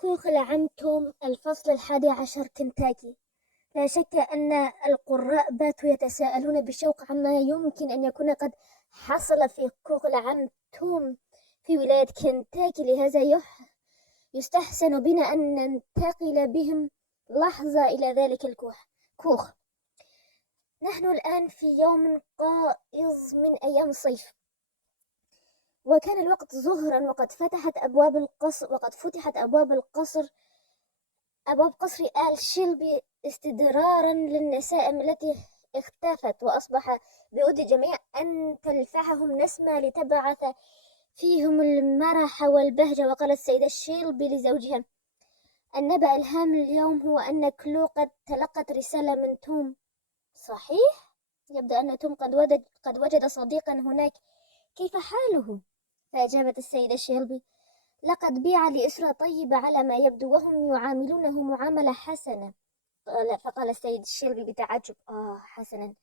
كوخ العم توم الفصل 11 كنتاكي. لا شك أن القراء باتوا يتساءلون بشوق عما يمكن أن يكون قد حصل في كوخ العم توم في ولاية كنتاكي. لهذا يستحسن بنا أن ننتقل بهم لحظة إلى ذلك الكوخ. نحن الآن في يوم قائض من أيام الصيف، وكان الوقت ظهرا، وقد فتحت أبواب قصر آل شيلبي استدرارا للنسائم التي اختفت، وأصبح بيد الجميع أن تلفحهم نسمة لتبعث فيهم المرح والبهجة. وقالت السيدة شيلبي لزوجها: النبأ الهام اليوم هو أن كلو قد تلقت رسالة من توم. صحيح؟ يبدو أن توم قد وجد صديقا هناك. كيف حاله؟ فأجابت السيدة شيلبي: لقد بيع لأسرة طيبة على ما يبدو، وهم يعاملونه معاملة حسنة. فقال السيد شيلبي بتعجب: حسنا،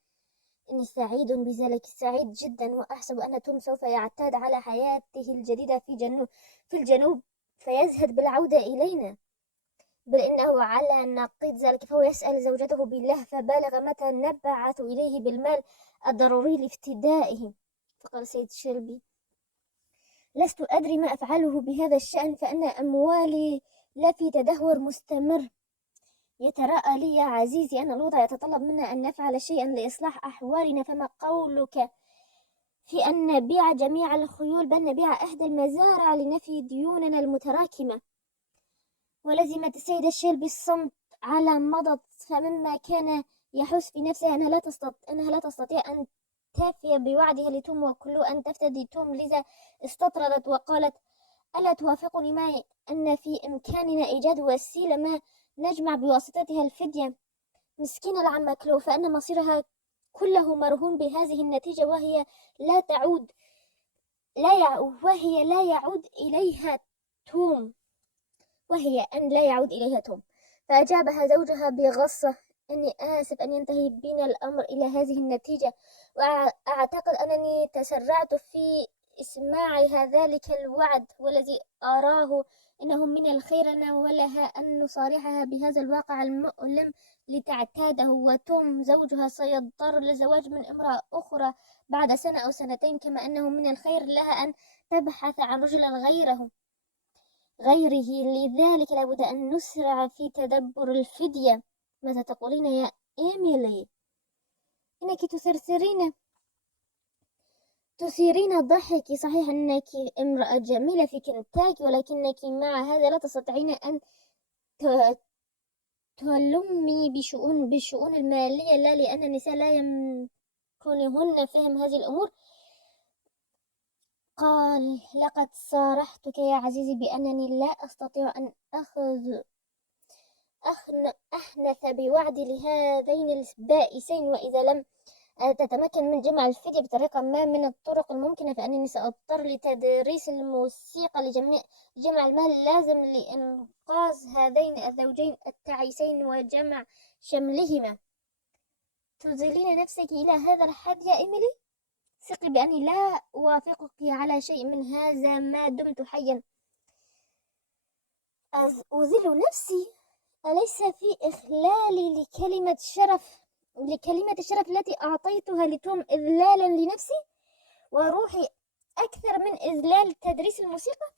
إني سعيد بذلك، سعيد جدا، وأحسب أن توم سوف يعتاد على حياته الجديدة في الجنوب فيزهد بالعودة إلينا. بل إنه على نقيض ذلك فهو يسأل زوجته بلهفة بالغة متى نبعث إليه بالمال الضروري لافتدائه. فقال السيد شيلبي: لست أدري ما أفعله بهذا الشأن، فأن أموالي لا في تدهور مستمر. يتراءى لي يا عزيزي أن الوضع يتطلب منا أن نفعل شيئا لإصلاح أحوالنا، فما قولك في أن نبيع جميع الخيول، بل نبيع إحدى المزارع لنفي ديوننا المتراكمة؟ ولزمت السيدة شيلبي الصمت على مضض، فمما كان يحس في نفسها أنها لا تستطيع أن تفي بوعدها لتوم، وكل أن تفتدي توم، لذا استطردت وقالت: ألا توافقني معي أن في إمكاننا إيجاد وسيلة ما نجمع بواسطتها الفدية؟ مسكينة العمة كلو، فإن مصيرها كله مرهون بهذه النتيجة، وهي لا يعود إليها توم. فأجابها زوجها بغصة: إني آسف أن ينتهي بنا الأمر إلى هذه النتيجة، وأعتقد أنني تسرعت في إسماعها ذلك الوعد، والذي أراه إنه من الخير أنا ولها أن نصارحها بهذا الواقع المؤلم لتعتاده. وتوم زوجها سيضطر للزواج من امرأة أخرى بعد سنة أو سنتين، كما أنه من الخير لها أن تبحث عن رجل غيره. لذلك لابد أن نسرع في تدبر الفدية. ماذا تقولين يا إيميلي؟ إنك تثيرين ضحكي. صحيح أنك امرأة جميلة في كنتاكي، ولكنك مع هذا لا تستطيعين أن تلمي بالشؤون المالية، لا لأن النساء لا يمكنهن فهم هذه الأمور. قال: لقد صارحتك يا عزيزي بأنني لا أستطيع أن أحنث بوعدي لهذين البائسين، وإذا لم تتمكن من جمع الفدية بطريقة ما من الطرق الممكنة، فأنني سأضطر لتدريس الموسيقى لجمع المال اللازم لإنقاذ هذين الزوجين التعيسين وجمع شملهما. تذلين نفسك إلى هذا الحد يا إيميلي؟ ثقي بأني لا أوافقك على شيء من هذا ما دمت حيا. أذل نفسي؟ أليس في إخلالي لكلمة الشرف التي أعطيتها لتوم إذلالا لنفسي وروحي أكثر من إذلال تدريس الموسيقى؟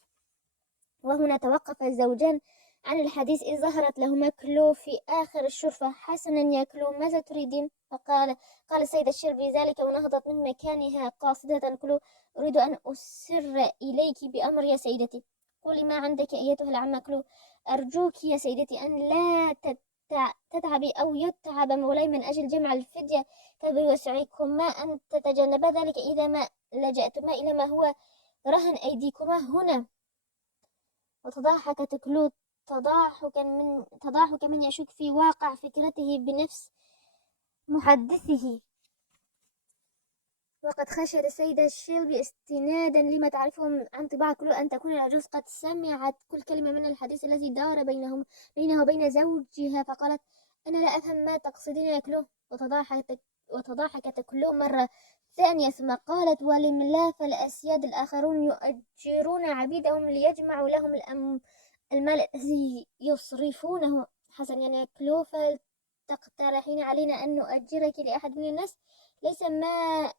وهنا توقف الزوجان عن الحديث إذ ظهرت لهما كلو في آخر الشرفة. حسنا يا كلو، ماذا تريدين؟ قال السيدة شيلبي ذلك ونهضت من مكانها قاصدة كلو: أريد أن أسر إليك بأمر يا سيدتي. قولي ما عندك أيتها العمة كلو. أرجوك يا سيدتي أن لا تتعبي أو يتعب مولاي من أجل جمع الفدية، فبوسعكما أن تتجنبا ذلك إذا ما لجأتما إلى ما هو رهن أيديكما هنا. وتضاحكت كلو تضاحك من يشك في واقع فكرته بنفس محدثه. وقد خشيت السيدة شيلبي استنادا لما تعرفه عن طباع كلو أن تكون العجوز قد سمعت كل كلمة من الحديث الذي دار بينه وبين زوجها، فقالت: أنا لا أفهم ما تقصدين يا كلو. وتضاحكت كلو مرة ثانية، ثم قالت: ولم لا فالأسياد الآخرون يؤجرون عبيدهم ليجمعوا لهم المال الذي يصرفونه. حسن يعني يأكلوه، فهل تقترحين علينا أن نؤجرك لأحد من الناس؟ ليس ما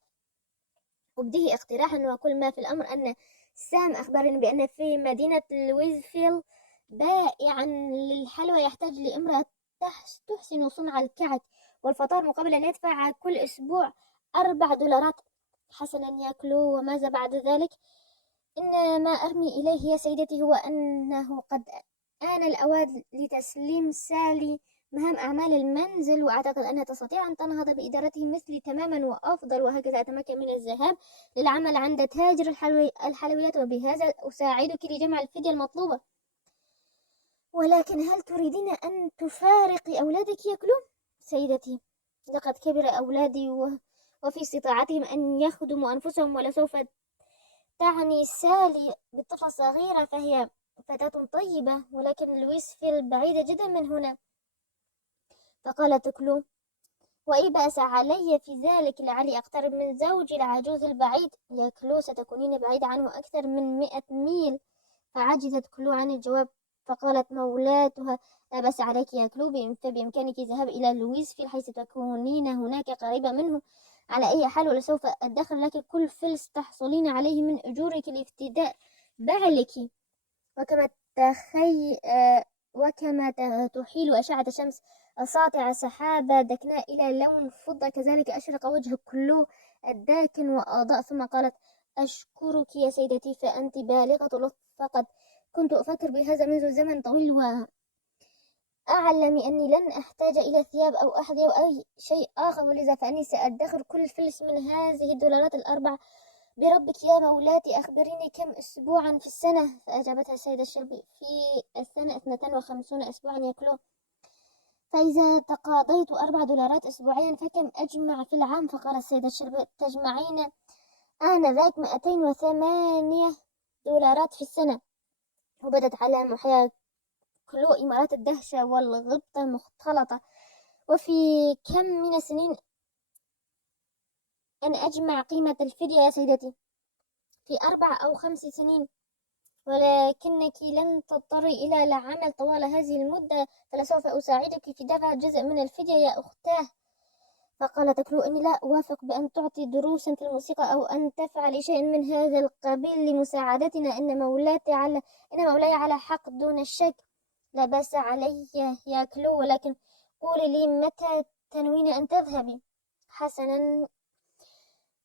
أبديه اقتراحا، وكل ما في الأمر أن سام أخبرني بأن في مدينة لويزفيل بائعا للحلوى يحتاج لامرأة تحسن صنع الكعك والفطار مقابل أن يدفع كل أسبوع $4. حسنا يأكلوا. وماذا بعد ذلك؟ إن ما أرمي إليه يا سيدتي هو أنه قد آن الأوان لتسليم سالي مهام أعمال المنزل، وأعتقد أنها تستطيع أن تنهض بإدارته مثلي تماما وأفضل، وهكذا أتمكن من الذهاب للعمل عند تاجر الحلويات، وبهذا أساعدك لجمع الفدية المطلوبة. ولكن هل تريدين أن تفارقي أولادك يأكلون؟ سيدتي، لقد كبر أولادي وفي استطاعتهم أن يخدموا أنفسهم، ولسوف تعني سالي بطفلة صغيرة، فهي فتاة طيبة، ولكن لويسفيل بعيدة جدا من هنا. فقالت كلو: وأي بأس علي في ذلك، لعلي أقترب من زوجي العجوز البعيد. يا كلو، ستكونين بعيدة عنه أكثر من 100 ميل. فعجزت كلو عن الجواب، فقالت مولاتها: لا بأس عليك يا كلو، فبإمكانك الذهاب إلى لويسفيل حيث تكونين هناك قريبة منه. على أي حال، ولسوف أدخر لك كل فلس تحصلين عليه من أجورك لافتداء بعلك. وكما تخي وكما تحيل أشعة الشمس أساطع سحابة دكناء إلى لون فضة، كذلك أشرق وجه كلو الداكن وأضاء. ثم قالت: أشكرك يا سيدتي، فأنت بالغة لطف، فقد كنت أفكر بهذا منذ زمن طويل، وأعلم أني لن أحتاج إلى ثياب أو أحذية أو أي شيء آخر، ولذا فأني سأدخر كل فلس من هذه $4 الأربعة. بربك يا مولاتي، أخبريني كم أسبوعا في السنة؟ فأجابتها السيدة الشربي: في السنة 52 أسبوعا يا كلو. فإذا تقاضيت $4 أسبوعيا فكم أجمع في العام؟ فقال السيدة الشربي: تجمعين آنذاك $208 في السنة. وبدت على محيا كلو إمارات الدهشة والغبطة مختلطة. وفي كم من السنين أن أجمع قيمة الفدية يا سيدتي؟ في 4 أو 5 سنين. ولكنك لن تضطري إلى العمل طوال هذه المدة، فلسوف أساعدك في دفع جزء من الفدية يا أختاه. فقالت كلو: إني لا أوافق بأن تعطي دروسا في الموسيقى أو أن تفعل شيء من هذا القبيل لمساعدتنا. إن مولاي على حق دون الشك. لا بأس علي يا كلو، ولكن قولي لي متى تنوين أن تذهبي؟ حسنا،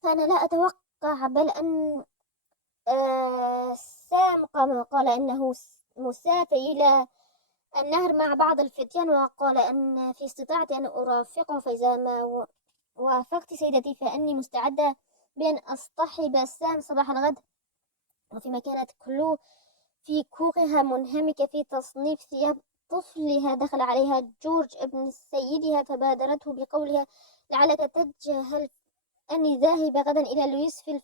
فأنا لا أتوقع، بل أن سام قال إنه مسافر إلى النهر مع بعض الفتيان، وقال أن في استطاعتي أن أرافقه، فإذا ما وافقت سيدتي فأني مستعدة بأن أصطحب سام صباح الغد. وفيما كانت كلو في كوخها منهمكة في تصنيف ثياب طفلها، دخل عليها جورج ابن سيدها فبادرته بقولها: لعلك تجهل أني ذاهبة غدا إلى لويسفيل،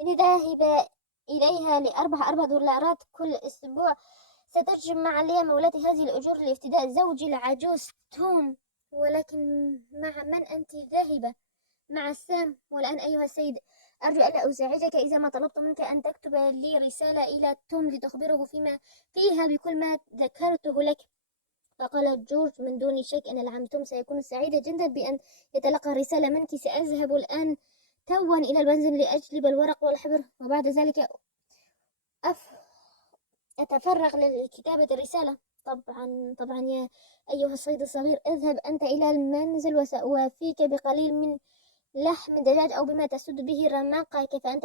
إني ذاهبة إليها $4 كل أسبوع. ستجمع لي مولاتي هذه الأجور لافتداء زوجي العجوز توم. ولكن مع من أنت ذاهبة؟ مع سام. والآن أيها السيد، أرجو ألا أزعجك إذا ما طلبت منك أن تكتب لي رسالة إلى توم لتخبره فيها بكل ما ذكرته لك. فقال جورج: من دون شك أن العم توم سيكون سعيدا جدا بأن يتلقى رسالة منك. سأذهب الآن توا إلى المنزل لأجلب الورق والحبر، وبعد ذلك أتفرغ لكتابة الرسالة. طبعا يا أيها الصيد الصغير، اذهب أنت إلى المنزل وسأوافيك بقليل من لحم دجاج أو بما تسد به رماقك، فأنت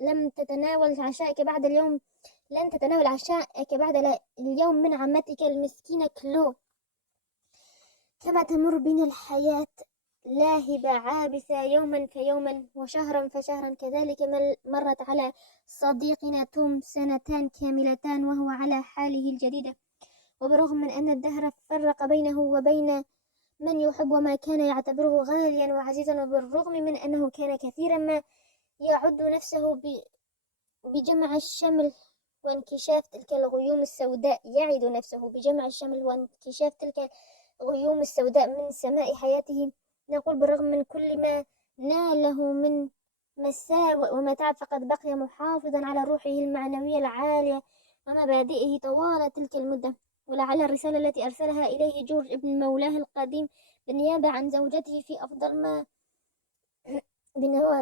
لم تتناول عشائك بعد اليوم. لن تتناول عشائك بعد اليوم من عمتك المسكينة كلو. كما تمر بنا الحياة لاهبة عابثة، يوما فيوما وشهرا فشهرا، كذلك مرت على صديقنا توم 2 كاملتان وهو على حاله الجديدة. وبرغم من أن الدهر فرق بينه وبين من يحب وما كان يعتبره غاليا وعزيزا، وبالرغم من أنه كان كثيرا ما يعد نفسه بجمع الشمل وانكشاف تلك الغيوم السوداء، يعد نفسه بجمع الشمل وانكشاف تلك الغيوم السوداء من سماء حياته، نقول بالرغم من كل ما ناله من مساوئ ومتاعب، فقد بقي محافظا على روحه المعنوية العالية ومبادئه طوال تلك المدة. ولعل الرسالة التي أرسلها إليه جورج ابن مولاه القديم بالنيابة عن زوجته في أفضل ما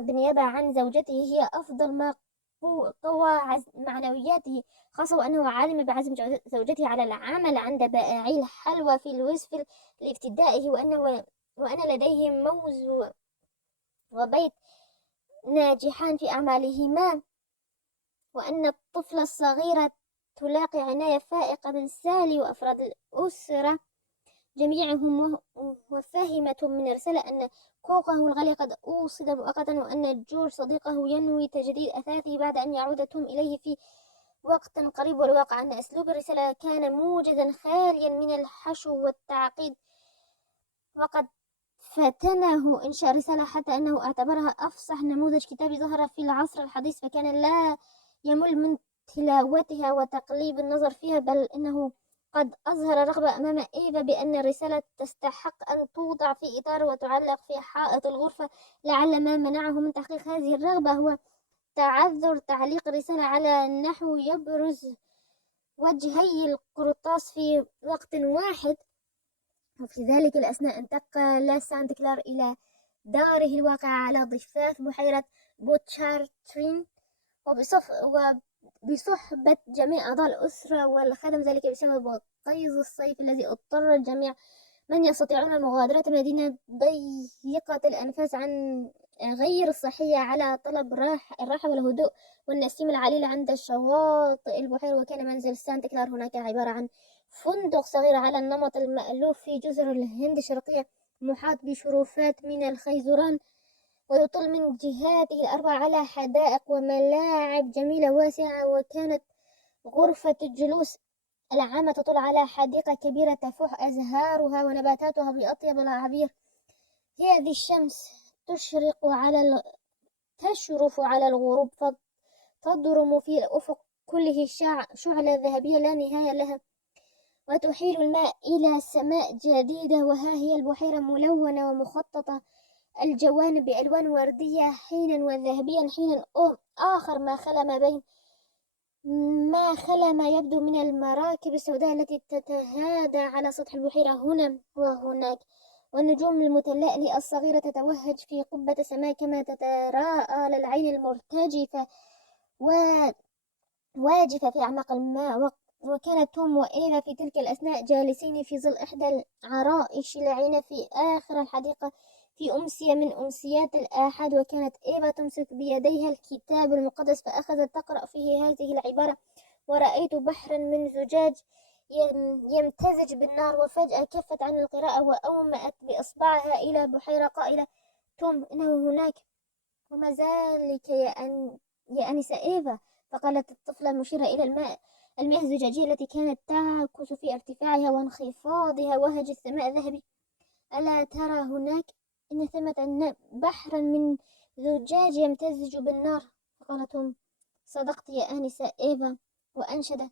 بالنيابة عن زوجته هي أفضل ما قوى معنوياته، خاصة وأنه عالم بعزم زوجته على العمل عند بائعي الحلوى في لويسفيل لافتدائه، وأن لديه موز وبيت ناجحان في أعمالهما، وأن الطفلة الصغيرة تلاقي عناية فائقة من سالي وأفراد الأسرة جميعهم. وفهمت من الرسالة أن كوخه الغالي قد أوصد مؤقتا، وأن جورج صديقه ينوي تجديد أثاثه بعد أن يعود توم إليه في وقت قريب. والواقع أن أسلوب الرسالة كان موجزا خاليا من الحشو والتعقيد، وقد فتنه إنشاء الرسالة حتى أنه اعتبرها أفصح نموذج كتابي ظهر في العصر الحديث، فكان لا يمل من تلاوتها وتقليب النظر فيها، بل إنه قد أظهر رغبة أمام إيفا بأن الرسالة تستحق أن توضع في إطار وتعلق في حائط الغرفة. لعل ما منعه من تحقيق هذه الرغبة هو تعذر تعليق الرسالة على نحو يبرز وجهي القرطاس في وقت واحد. وفي ذلك الأثناء انتقل سانت كلار إلى داره الواقعة على ضفاف بحيرة بوتشارترين وبصحبة جميع أعضاء الأسرة والخدم، ذلك بسبب قيظ الصيف الذي اضطر الجميع من يستطيعون مغادرة المدينة ضيقة الأنفاس عن غير الصحية على طلب الراحة والهدوء والنسيم العليل عند شواطئ البحيرة. وكان منزل سانت كلار هناك عبارة عن فندق صغير على النمط المألوف في جزر الهند الشرقية، محاط بشرفات من الخيزران، ويطل من جهاته الأربع على حدائق وملاعب جميلة واسعة. وكانت غرفة الجلوس العامة تطل على حديقة كبيرة تفوح أزهارها ونباتاتها بأطيب العبير. هذه الشمس تشرف على الغروب، فتضرم في الأفق كله شعلة ذهبية لا نهاية لها، وتحيل الماء إلى سماء جديدة. وها هي البحيرة ملونة ومخططة الجوانب بألوان وردية حينا وذهبيا حينا آخر، ما خلا ما يبدو من المراكب السوداء التي تتهادى على سطح البحيرة هنا وهناك، والنجوم المتلألئة الصغيرة تتوهج في قبة السماء كما تتراءى للعين المرتجفة واجفة في أعماق الماء. وكانت توم وإيفا في تلك الأثناء جالسين في ظل إحدى العرائش العينة في آخر الحديقة في أمسية من أمسيات الآحاد. وكانت إيفا تمسك بيديها الكتاب المقدس فأخذت تقرأ فيه هذه العبارة: ورأيت بحرا من زجاج يمتزج بالنار. وفجأة كفت عن القراءة وأومأت بإصبعها إلى بحيرة قائلة: توم، إنه هناك. وما ذلك يا أنسة إيفا؟ فقالت الطفلة مشيرة إلى المياه الزجاجية التي كانت تعكس في ارتفاعها وانخفاضها وهج السماء ذهبي. ألا ترى هناك؟ إن ثمة بحرا من زجاج يمتزج بالنار. فقالت توم: صدقت يا آنسة إيفا. وأنشد: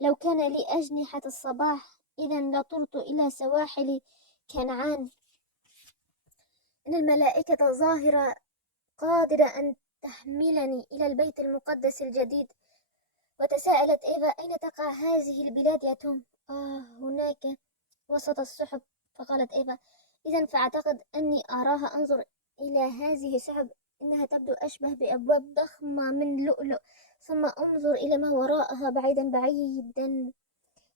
لو كان لي أجنحة الصباح إذا لطرت إلى سواحل كنعان. إن الملائكة ظاهرة قادرة أن تحملني إلى البيت المقدس الجديد. وتساءلت إيفا: أين تقع هذه البلاد يا توم؟ هناك وسط السحب. فقالت إيفا: إذا فأعتقد أني أراها. أنظر إلى هذه السحب، إنها تبدو أشبه بأبواب ضخمة من لؤلؤ. ثم أنظر إلى ما وراءها بعيدا بعيدا،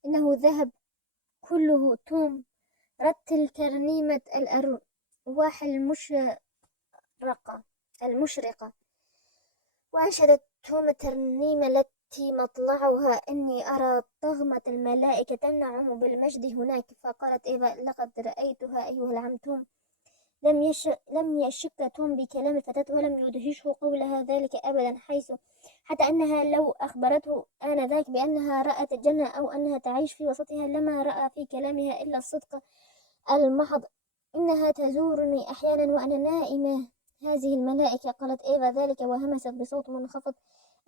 إنه ذهب كله. توم، رتل ترنيمة الأرواح المشرقة. وأنشدت توم الترنيمة التي مطلعها: إني أرى طغمة الملائكة تنعم بالمجد هناك. فقالت إيفا: لقد رأيتها أيها العم توم. لم يشك توم بكلام الفتاة، ولم يدهشه قولها ذلك أبدا، حتى أنها لو أخبرته آنذاك بأنها رأت الجنة أو أنها تعيش في وسطها لما رأى في كلامها إلا الصدق المحض. إنها تزورني أحيانا وأنا نائمة، هذه الملائكة. قالت إيفا ذلك وهمست بصوت منخفض: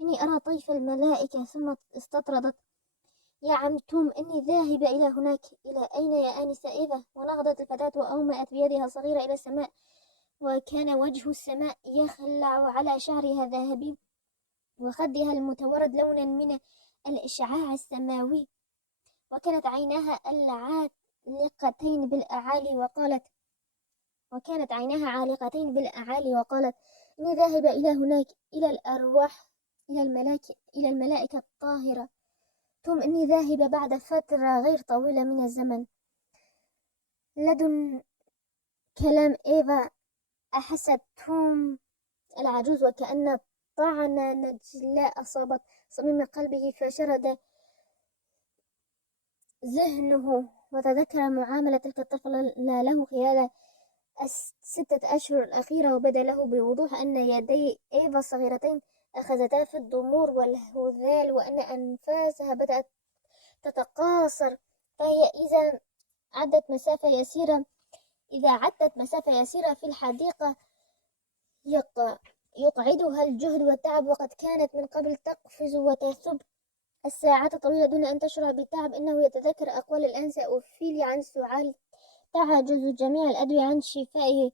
إني أرى طيف الملائكة. ثم استطردت: يا عم توم، إني ذاهبة إلى هناك. إلى أين يا آنسة إيفا؟ ونهضت الفتاة وأومأت بيدها صغيرة إلى السماء، وكان وجه السماء يخلع على شعرها ذهبي وخدها المتورد لونا من الإشعاع السماوي، وكانت عيناها العالقتين بالأعالي وقالت إني ذاهبة إلى هناك، إلى الأرواح، إلى الملائكة الطاهرة، ثم إني ذاهبة بعد فترة غير طويلة من الزمن. لدن كلام إيفا أحست توم العجوز وكأن طعن نجلاء أصابت صميم قلبه، فشرد ذهنه وتذكر معاملة تلك الطفلة له خلال 6 أشهر الأخيرة، وبدا له بوضوح أن يدي إيفا الصغيرتين أخذتا في الضمور والهذال، وأن أنفاسها بدأت تتقاصر، فهي إذا عدت مسافة يسيرة في الحديقة يقعدها الجهد والتعب، وقد كانت من قبل تقفز وتثب الساعات طويلة دون أن تشعر بالتعب. إنه يتذكر أقوال الأنسة أوفيليا عن سعال تعجز جميع الأدوية عن شفائه،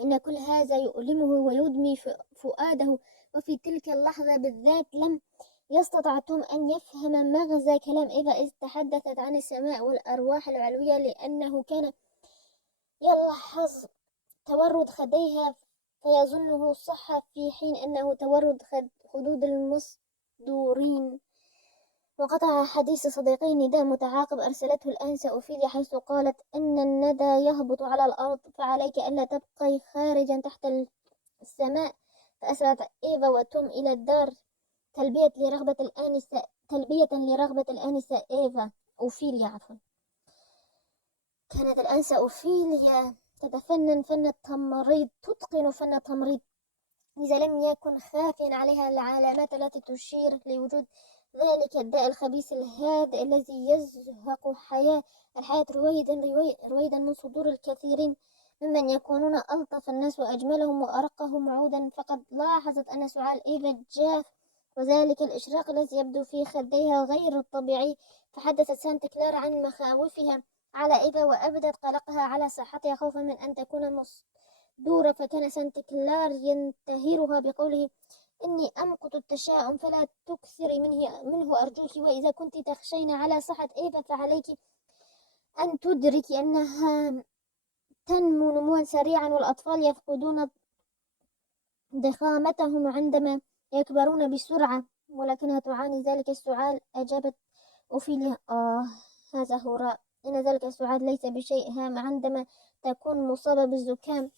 إن كل هذا يؤلمه ويدمي فؤاده. وفي تلك اللحظة بالذات لم يستطع توم أن يفهم مغزى كلام إيفا إذ تحدثت عن السماء والأرواح العلوية، لأنه كان يلحظ تورد خديها فيظنه صح، في حين أنه تورد خدود المصدورين. وقطع حديث صديقي نداء متعاقب أرسلته الأنسة أوفيليا، حيث قالت أن الندى يهبط على الأرض، فعليك ألا تبقي خارجا تحت السماء. فأسرعت إيفا وتوم إلى الدار تلبية لرغبة الآنسة أوفيليا. كانت الأنسة أوفيليا تتقن فن التمريض، إذا لم يكن خافيا عليها العلامات التي تشير لوجود ذلك الداء الخبيث الهادئ الذي يزهق الحياة رويدا من صدور الكثيرين ممن يكونون ألطف الناس وأجملهم وأرقهم عودا. فقد لاحظت أن سعال إيفا جاف، وذلك الإشراق الذي يبدو في خديها غير الطبيعي، فحدثت سانت كلارا عن مخاوفها على إيفا وأبدت قلقها على صحتها خوفا من أن تكون مصدورة. فكان سانت كلار ينتهرها بقوله: إني أمقت التشاؤم فلا تكثري منه أرجوك، وإذا كنت تخشين على صحة إيفا فعليك أن تدركي أنها تنمو نموا سريعا، والأطفال يفقدون ضخامتهم عندما يكبرون بسرعة، ولكنها تعاني ذلك السعال. أجابت أوفيليا: هذا هراء، إن ذلك السعال ليس بشيء هام عندما تكون مصابة بالزكام.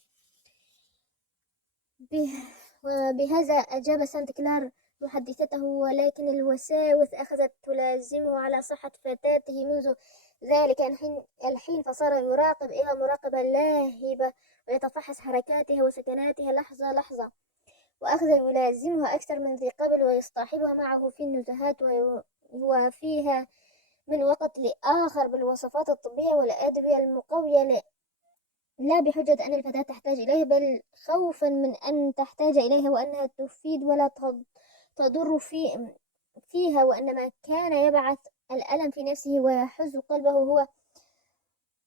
وبهذا أجاب سانت كلار محدثته، ولكن الوساوس أخذت تلازمه على صحة فتاته منذ ذلك الحين، فصار يراقب إيفا مراقبة لاهبة ويتفحص حركاتها وسكناتها لحظة لحظة، وأخذ يلازمها أكثر من ذي قبل ويصطحبها معه في النزهات ويوافيها من وقت لآخر بالوصفات الطبية والأدوية المقوية، لا بحجة أن الفتاة تحتاج إليها، بل خوفا من أن تحتاج إليها وأنها تفيد ولا تضر فيها. وأن ما كان يبعث الألم في نفسه ويحز قلبه هو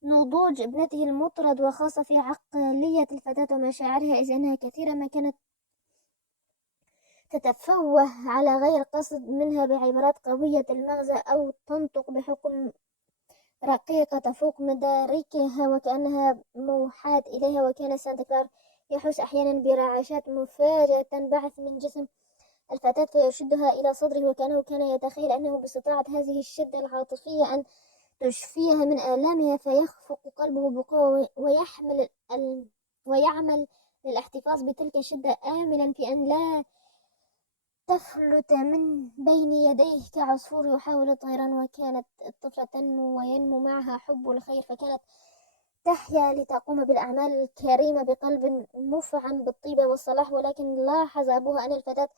نضوج ابنته المطرد، وخاصة في عقلية الفتاة ومشاعرها، إذ أنها كثيرا ما كانت تتفوه على غير قصد منها بعبارات قوية المغزى أو تنطق بحكم رقيقة تفوق مداركها وكأنها موحاة إليها. وكان سانت كلار يحس أحيانا برعشات مفاجئة تنبعث من جسم الفتاة فيشدها إلى صدره، وكأنه كان يتخيل أنه باستطاعة هذه الشدة العاطفية أن تشفيها من آلامها، فيخفق قلبه بقوة ويعمل للاحتفاظ بتلك الشدة، آملا في أن لا تفلت من بين يديه كعصفور يحاول الطيران. وكانت الطفلة تنمو وينمو معها حب الخير، فكانت تحيا لتقوم بالأعمال الكريمة بقلب مفعم بالطيبة والصلاح. ولكن لاحظ أبوها أن الفتاة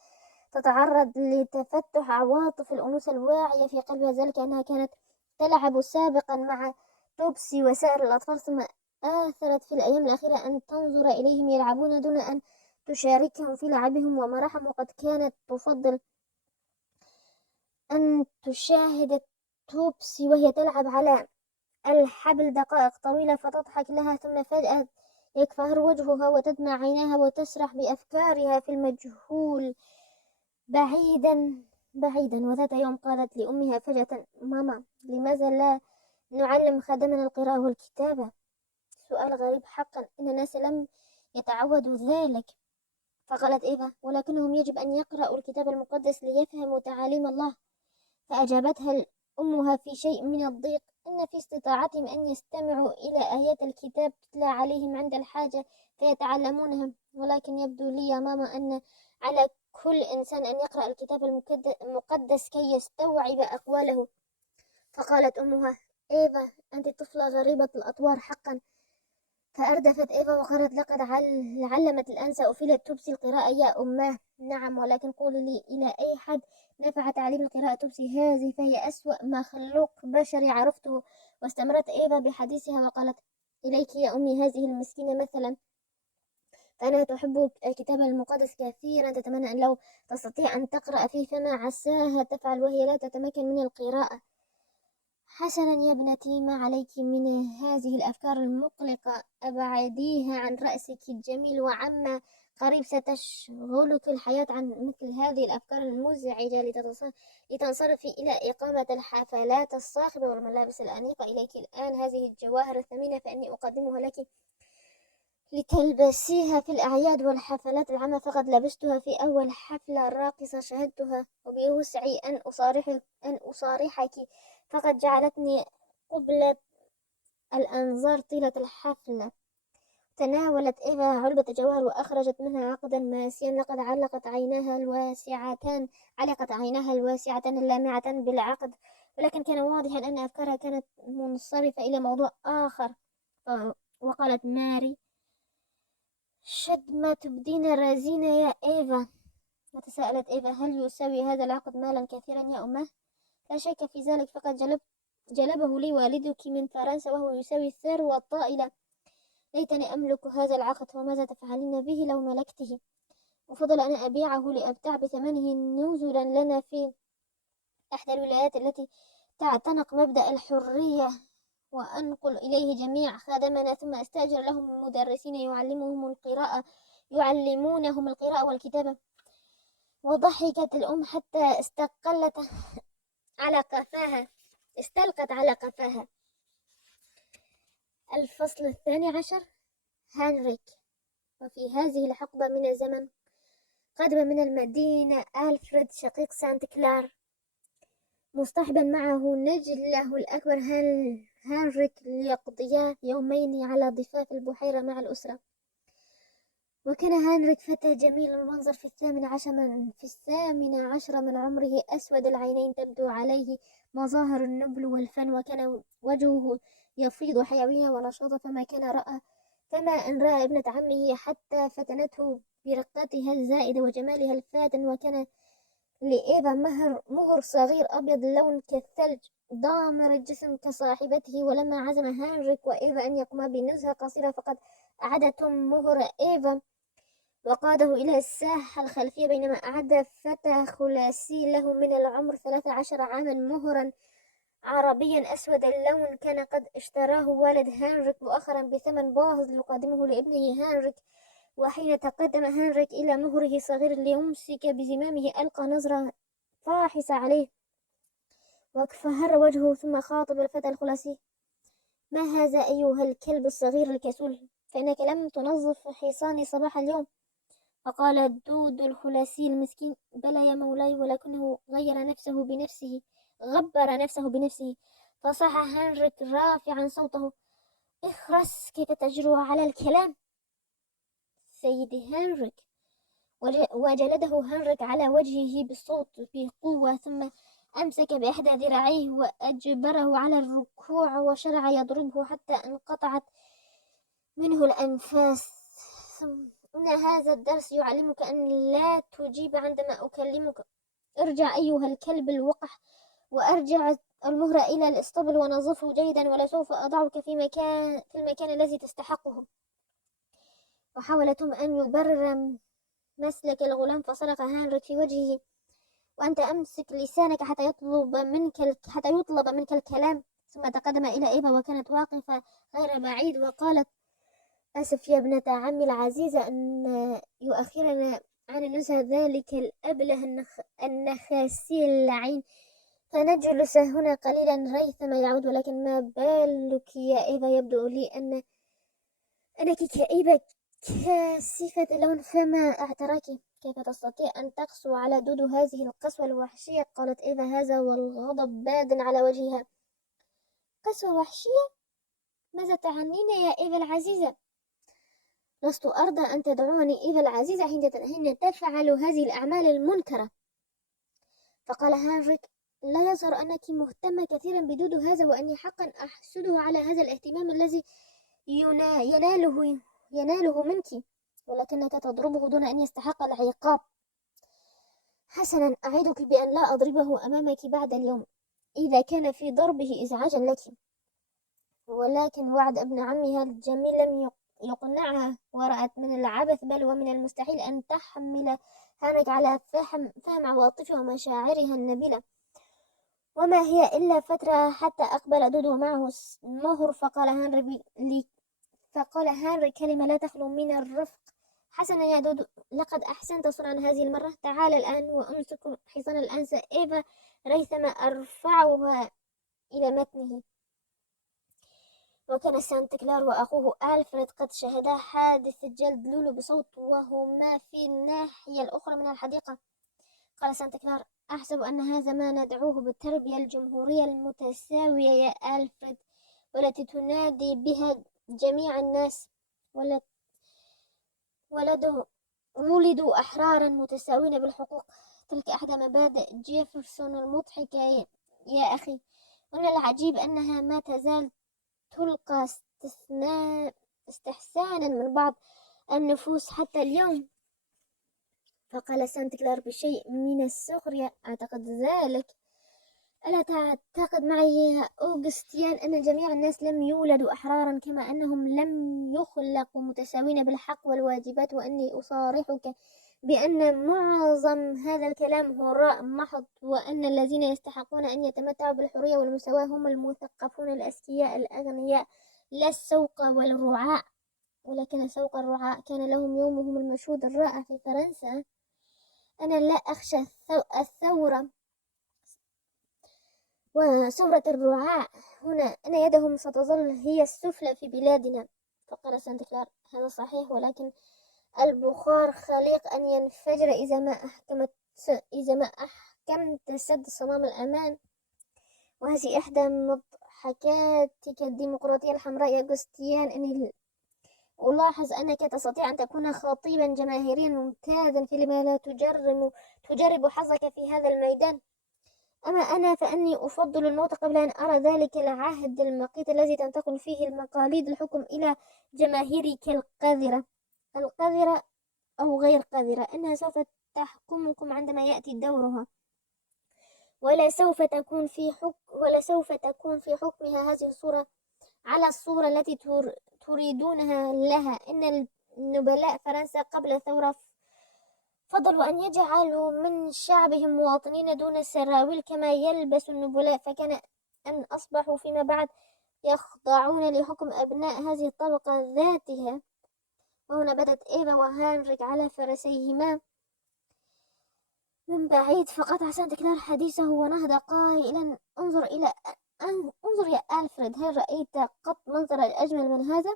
تتعرض لتفتح عواطف الأنوثة الواعية في قلبها، ذلك أنها كانت تلعب سابقا مع توبسي وسائر الأطفال، ثم آثرت في الأيام الأخيرة أن تنظر إليهم يلعبون دون أن تشاركهم في لعبهم ومرحهم، وقد كانت تفضل أن تشاهد توبسي وهي تلعب على الحبل دقائق طويلة فتضحك لها، ثم فجأة يكفهر وجهها وتدمع عيناها وتسرح بأفكارها في المجهول بعيدا بعيدا. وذات يوم قالت لأمها فجأة: ماما، لماذا لا نعلم خادمنا القراءة والكتابة؟ سؤال غريب حقا، إن الناس لم يتعودوا ذلك. فقالت إيفا: ولكنهم يجب أن يقرأوا الكتاب المقدس ليفهموا تعاليم الله. فأجابتها أمها في شيء من الضيق: إن في استطاعتهم أن يستمعوا إلى آيات الكتاب تتلى عليهم عند الحاجة فيتعلمونها، ولكن يبدو لي يا ماما أن على كل إنسان أن يقرأ الكتاب المقدس كي يستوعب أقواله. فقالت أمها: إيفا، أنت طفلة غريبة الأطوار حقا. فأردفت إيفا وقالت: لقد علمت الآن سأفيلت توبسي القراءة يا أماه. نعم، ولكن قولي لي، إلى أي حد نفع تعليم القراءة توبسي هذه؟ فهي أسوأ مخلوق بشري عرفته. واستمرت إيفا بحديثها وقالت: إليك يا أمي هذه المسكينة مثلا، فأنا تحب الكتاب المقدس كثيرا، تتمنى أن لو تستطيع أن تقرأ فيه، فما عساها تفعل وهي لا تتمكن من القراءة. حسنا يا ابنتي، ما عليك من هذه الأفكار المقلقة، أبعديها عن رأسك الجميل، وعما قريب ستشغلك الحياة عن مثل هذه الأفكار المزعجة، لتنصرفي إلى إقامة الحفلات الصاخبة والملابس الأنيقة. إليك الآن هذه الجواهر الثمينة، فإني أقدمها لك لتلبسيها في الأعياد والحفلات العامة، فقد لبستها في أول حفلة راقصة شهدتها، وبوسعي أن أصارحك فقد جعلتني قبلة الأنظار طيلة الحفلة. تناولت إيفا علبة جواهر وأخرجت منها عقدا ماسيا. لقد علقت عيناها الواسعتان اللامعة بالعقد، ولكن كان واضحا أن أفكارها كانت منصرفة إلى موضوع آخر. وقالت ماري: شد ما تبدين رزينة يا إيفا. وتساءلت إيفا: هل يساوي هذا العقد مالا كثيرا يا أمه؟ لا شك في ذلك، فقد جلبه لي والدك من فرنسا، وهو يساوي ثروة طائلة. ليتني أملك هذا العقد، وماذا تفعلين به لو ملكته؟ أفضل أن أبيعه لأبتاع بثمنه نزلا لنا في إحدى الولايات التي تعتنق مبدأ الحرية، وأنقل إليه جميع خادمنا، ثم أستأجر لهم مدرسين يعلمونهم القراءة والكتابة. وضحكت الأم حتى استلقت على قفاها. الفصل 12: هنريك. وفي هذه الحقبة من الزمن قدم من المدينة ألفريد شقيق سانت كلار، مصطحبا معه نجله الأكبر هنريك، ليقضيا يومين على ضفاف البحيرة مع الأسرة. وكان هنريك فتى جميل المنظر في الثامن عشر من عمره، أسود العينين تبدو عليه مظاهر النبل والفن، وكان وجهه يفيض حيوية ونشاطا، فما أن رأى ابنة عمه حتى فتنته برقتها الزائدة وجمالها الفاتن. وكان لإيفا مهر صغير أبيض اللون كالثلج، ضامر الجسم كصاحبته. ولما عزم هنريك وإيفا أن يقوما بنزهة قصيرة، فقد أعاد توم مهر إيفا وقاده إلى الساحة الخلفية، بينما أعد فتى خلاسي له من العمر 13 عاما مهرا عربيا أسود اللون، كان قد اشتراه والد هنريك مؤخرا بثمن باهظ ليقدمه لابنه هنريك. وحين تقدم هنريك إلى مهره الصغير ليمسك بزمامه، ألقى نظرة فاحصة عليه فهر وجهه، ثم خاطب الفتى الخلاسي: ما هذا أيها الكلب الصغير الكسول؟ فإنك لم تنظف حصاني صباح اليوم. فقال الدود الخلاسي المسكين: بلى يا مولاي، ولكنه غبر نفسه بنفسه. فصاح هنريك رافعا صوته: اخرس، كيف تجرؤ على الكلام؟ سيدي هنريك. وجلده هنريك على وجهه بالصوت بقوة، ثم أمسك بإحدى ذراعيه وأجبره على الركوع، وشرع يضربه حتى انقطعت منه الأنفاس. إن هذا الدرس يعلمك أن لا تجيب عندما أكلمك. ارجع أيها الكلب الوقح، وأرجع المهر إلى الإسطبل ونظفه جيدا، ولسوف أضعك في المكان الذي تستحقه. وحاول توم أن يبرر مسلك الغلام، فصرخ هنريك في وجهه: وأنت أمسك لسانك حتى يطلب منك الكلام. ثم تقدم إلى إيفا وكانت واقفة غير بعيد، وقالت: آسف يا ابنة عمي العزيزة أن يؤخرنا عن النزهة ذلك الأبله النخاسي اللعين، فنجلس هنا قليلا ريثما يعود. ولكن ما بالك يا إيفا؟ يبدو لي أنك كئيبة كاسفة اللون، فما اعتراك؟ كيف تستطيع أن تقسو على دود هذه القسوة الوحشية؟ قالت إيفا هذا والغضب باد على وجهها. قسوة وحشية؟ ماذا تعنين يا إيفا العزيزة؟ لست أرضى أن تدعوني إيفا العزيزة حين تفعل هذه الأعمال المنكرة. فقال هنريك لا يظهر أنك مهتمة كثيرا بدود هذا، وأني حقا أحسده على هذا الاهتمام الذي يناله منك، ولكنك تضربه دون أن يستحق العقاب. حسنا، أعدك بأن لا أضربه أمامك بعد اليوم إذا كان في ضربه إزعاجا لك. ولكن وعد ابن عمها الجميل لم يقنعها، ورأت من العبث بل ومن المستحيل أن تحمل هانك على فهم عواطفها ومشاعرها النبيلة، وما هي إلا فترة حتى أقبل دودو معه مهر. فقال هنري كلمة لا تخلو من الرفق. حسنا يا دودو، لقد أحسنت صنعا هذه المرة. تعال الآن وأمسك حصان الأنثى إيفا ريثما أرفعها إلى متنه. وكان سانت كلار وأخوه ألفريد قد شهدا حادث جلد لولو بصوت، وهما في الناحية الأخرى من الحديقة. قال سانت كلار أحسب أن هذا ما ندعوه بالتربية الجمهورية المتساوية يا ألفريد، والتي تنادي بها جميع الناس. ولدوا أحرارا متساوين بالحقوق. تلك إحدى مبادئ جيفرسون المضحكة يا أخي. ومن العجيب أنها ما تزال تلقى استحسانا من بعض النفوس حتى اليوم. فقال سانت كلار بشيء من السخرية أعتقد ذلك. ألا تعتقد معي يا أوغستيان أن جميع الناس لم يولدوا أحرارا، كما أنهم لم يخلقوا متساوين بالحق والواجبات؟ وأني أصارحك بأن معظم هذا الكلام هراء محض، وأن الذين يستحقون أن يتمتعوا بالحرية والمساواة هم المثقفون الأذكياء الأغنياء، لا السوق والرعاع. ولكن سوق الرعاع كان لهم يومهم المشهود الرائع في فرنسا. أنا لا أخشى الثورة وثورة الرعاع هنا، أن يدهم ستظل هي السفلى في بلادنا. فقال سانت كلار هذا صحيح، ولكن البخار خليق أن ينفجر إذا ما أحكمت سد صمام الأمان. وهذه إحدى مضحكاتك الديمقراطية الحمراء يا أغسطيان، أني ألاحظ أنك تستطيع أن تكون خطيبا جماهيريا ممتازا، فيما لا تجرب حظك في هذا الميدان. أما أنا فأني أفضل الموت قبل أن أرى ذلك العهد المقيت الذي تنتقل فيه المقاليد الحكم إلى جماهيرك القذرة أو غير قذرة. إنها سوف تحكمكم عندما يأتي دورها، ولا سوف تكون في حكمها هذه الصورة على الصورة التي تريدونها لها. إن النبلاء فرنسا قبل الثورة فضلوا أن يجعلوا من شعبهم مواطنين دون سراويل كما يلبس النبلاء، فكان أن أصبحوا فيما بعد يخضعون لحكم أبناء هذه الطبقة ذاتها. وهنا بدت إيفا وهنريك على فرسيهما من بعيد، فقطع سانت كلار حديثه ونهض قائلا انظر يا ألفريد، هل رأيت قط منظرا أجمل من هذا؟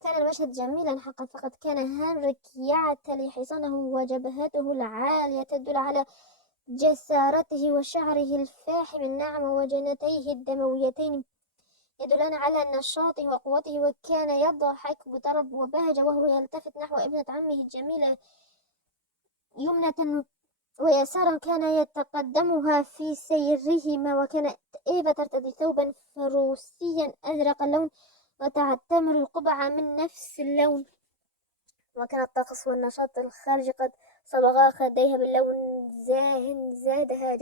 كان المشهد جميلا حقا، فقد كان هنريك يعتلي حصانه وجبهته العالية تدل على جسارته، وشعره الفاحم الناعم وجنتيه الدمويتين يدلان على نشاطه وقوته. وكان يضحك بطرب وبهجة وهو يلتفت نحو ابنة عمه الجميلة يمنة ويسارا كان يتقدمها في سيرهما. وكانت إيفا ترتدي ثوبا فروسيا أزرق اللون وتعتمر القبعة من نفس اللون، وكان الطقس والنشاط الخارجي قد صبغا خديها باللون زادها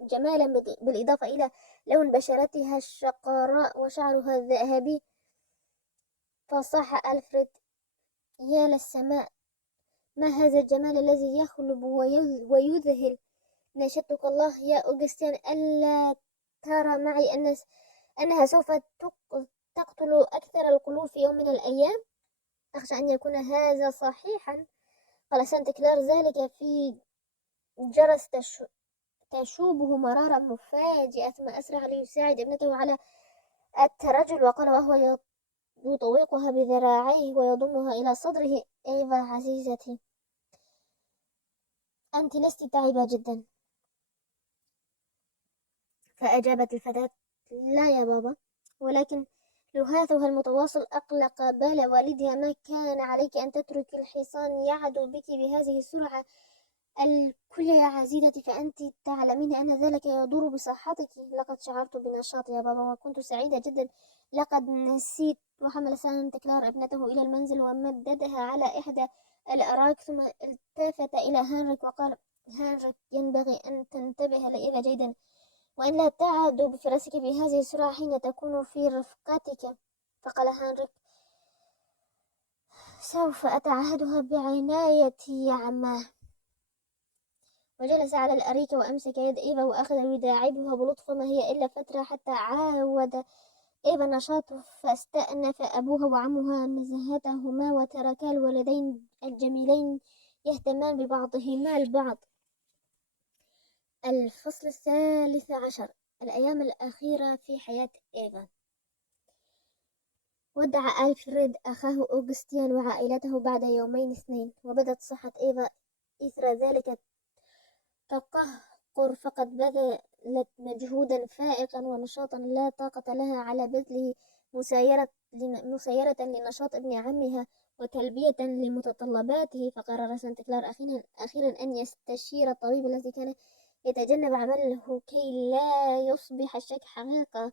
جمالا بالإضافة إلى لون بشرتها الشقراء وشعرها الذهبي. فصاح ألفريد يا للسماء، ما هذا الجمال الذي يخلب ويذهل. ناشدتك الله يا أوغستين ألا ترى معي أنها سوف تقتل أكثر القلوب في يوم من الأيام. أخشى أن يكون هذا صحيحا، قال سانت كلار ذلك في جرس تشوبه مرارا مفاجئة، ثم أسرع ليساعد ابنته على الترجل، وقال وهو يطوقها بذراعيه ويضمها إلى صدره: إيفا عزيزتي، أنت لست تعبة جدا. فأجابت الفتاة: لا يا بابا، ولكن لهاثها المتواصل أقلق بال والدها. ما كان عليك أن تترك الحصان يعدو بك بهذه السرعة الكل يا عزيزتي، فأنت تعلمين أن ذلك يضر بصحتك. لقد شعرت بنشاط يا بابا وكنت سعيدة جدا. لقد نسيت. وحمل سانت كلار ابنته إلى المنزل ومددها على إحدى الأراك، ثم التفت إلى هنريك وقال: هنريك، ينبغي أن تنتبه لإيفا جيدا، وأن لا تعدو بفرسك بهذه السرعة حين تكون في رفقتك. فقال هنريك: سوف أتعهدها بعنايتي يا عماه. وجلس على الأريكة وأمسك يد إيفا وأخذ يداعبها بلطف، ما هي إلا فترة حتى عاود إيفا النشاط، فاستأنف أبوها وعمها نزهتهما وتركا الولدين الجميلين يهتمان ببعضهما البعض. الفصل 13. الأيام الأخيرة في حياة إيفا. ودع ألفريد أخاه أوغستيان وعائلته بعد يومين اثنين، وبدت صحة إيفا إثر ذلك تقهقر، فقد بذلت مجهودا فائقا ونشاطا لا طاقة لها على بذله، مسيرة لنشاط ابن عمها وتلبية لمتطلباته. فقرر سانت كلار أخيرا أن يستشير الطبيب الذي كان يتجنب عمله كي لا يصبح الشك حقيقة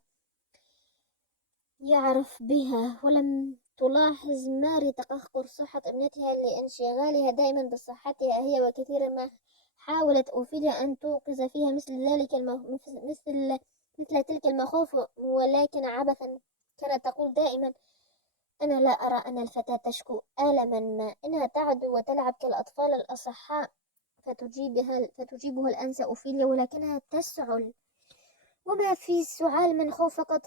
يعرف بها. ولم تلاحظ ماري تقهقر صحة ابنتها لانشغالها دائما بصحتها هي، وكثيرا ما حاولت أوفيليا أن توقظ فيها مثل تلك المخاوف، ولكن عبثا. كانت تقول دائما: أنا لا أرى أن الفتاة تشكو ألما ما، إنها تعدو وتلعب كالأطفال الأصحاء. فتجيبها الأنسة أوفيليا: ولكنها تسعل. وما في سعال من خوف، فقد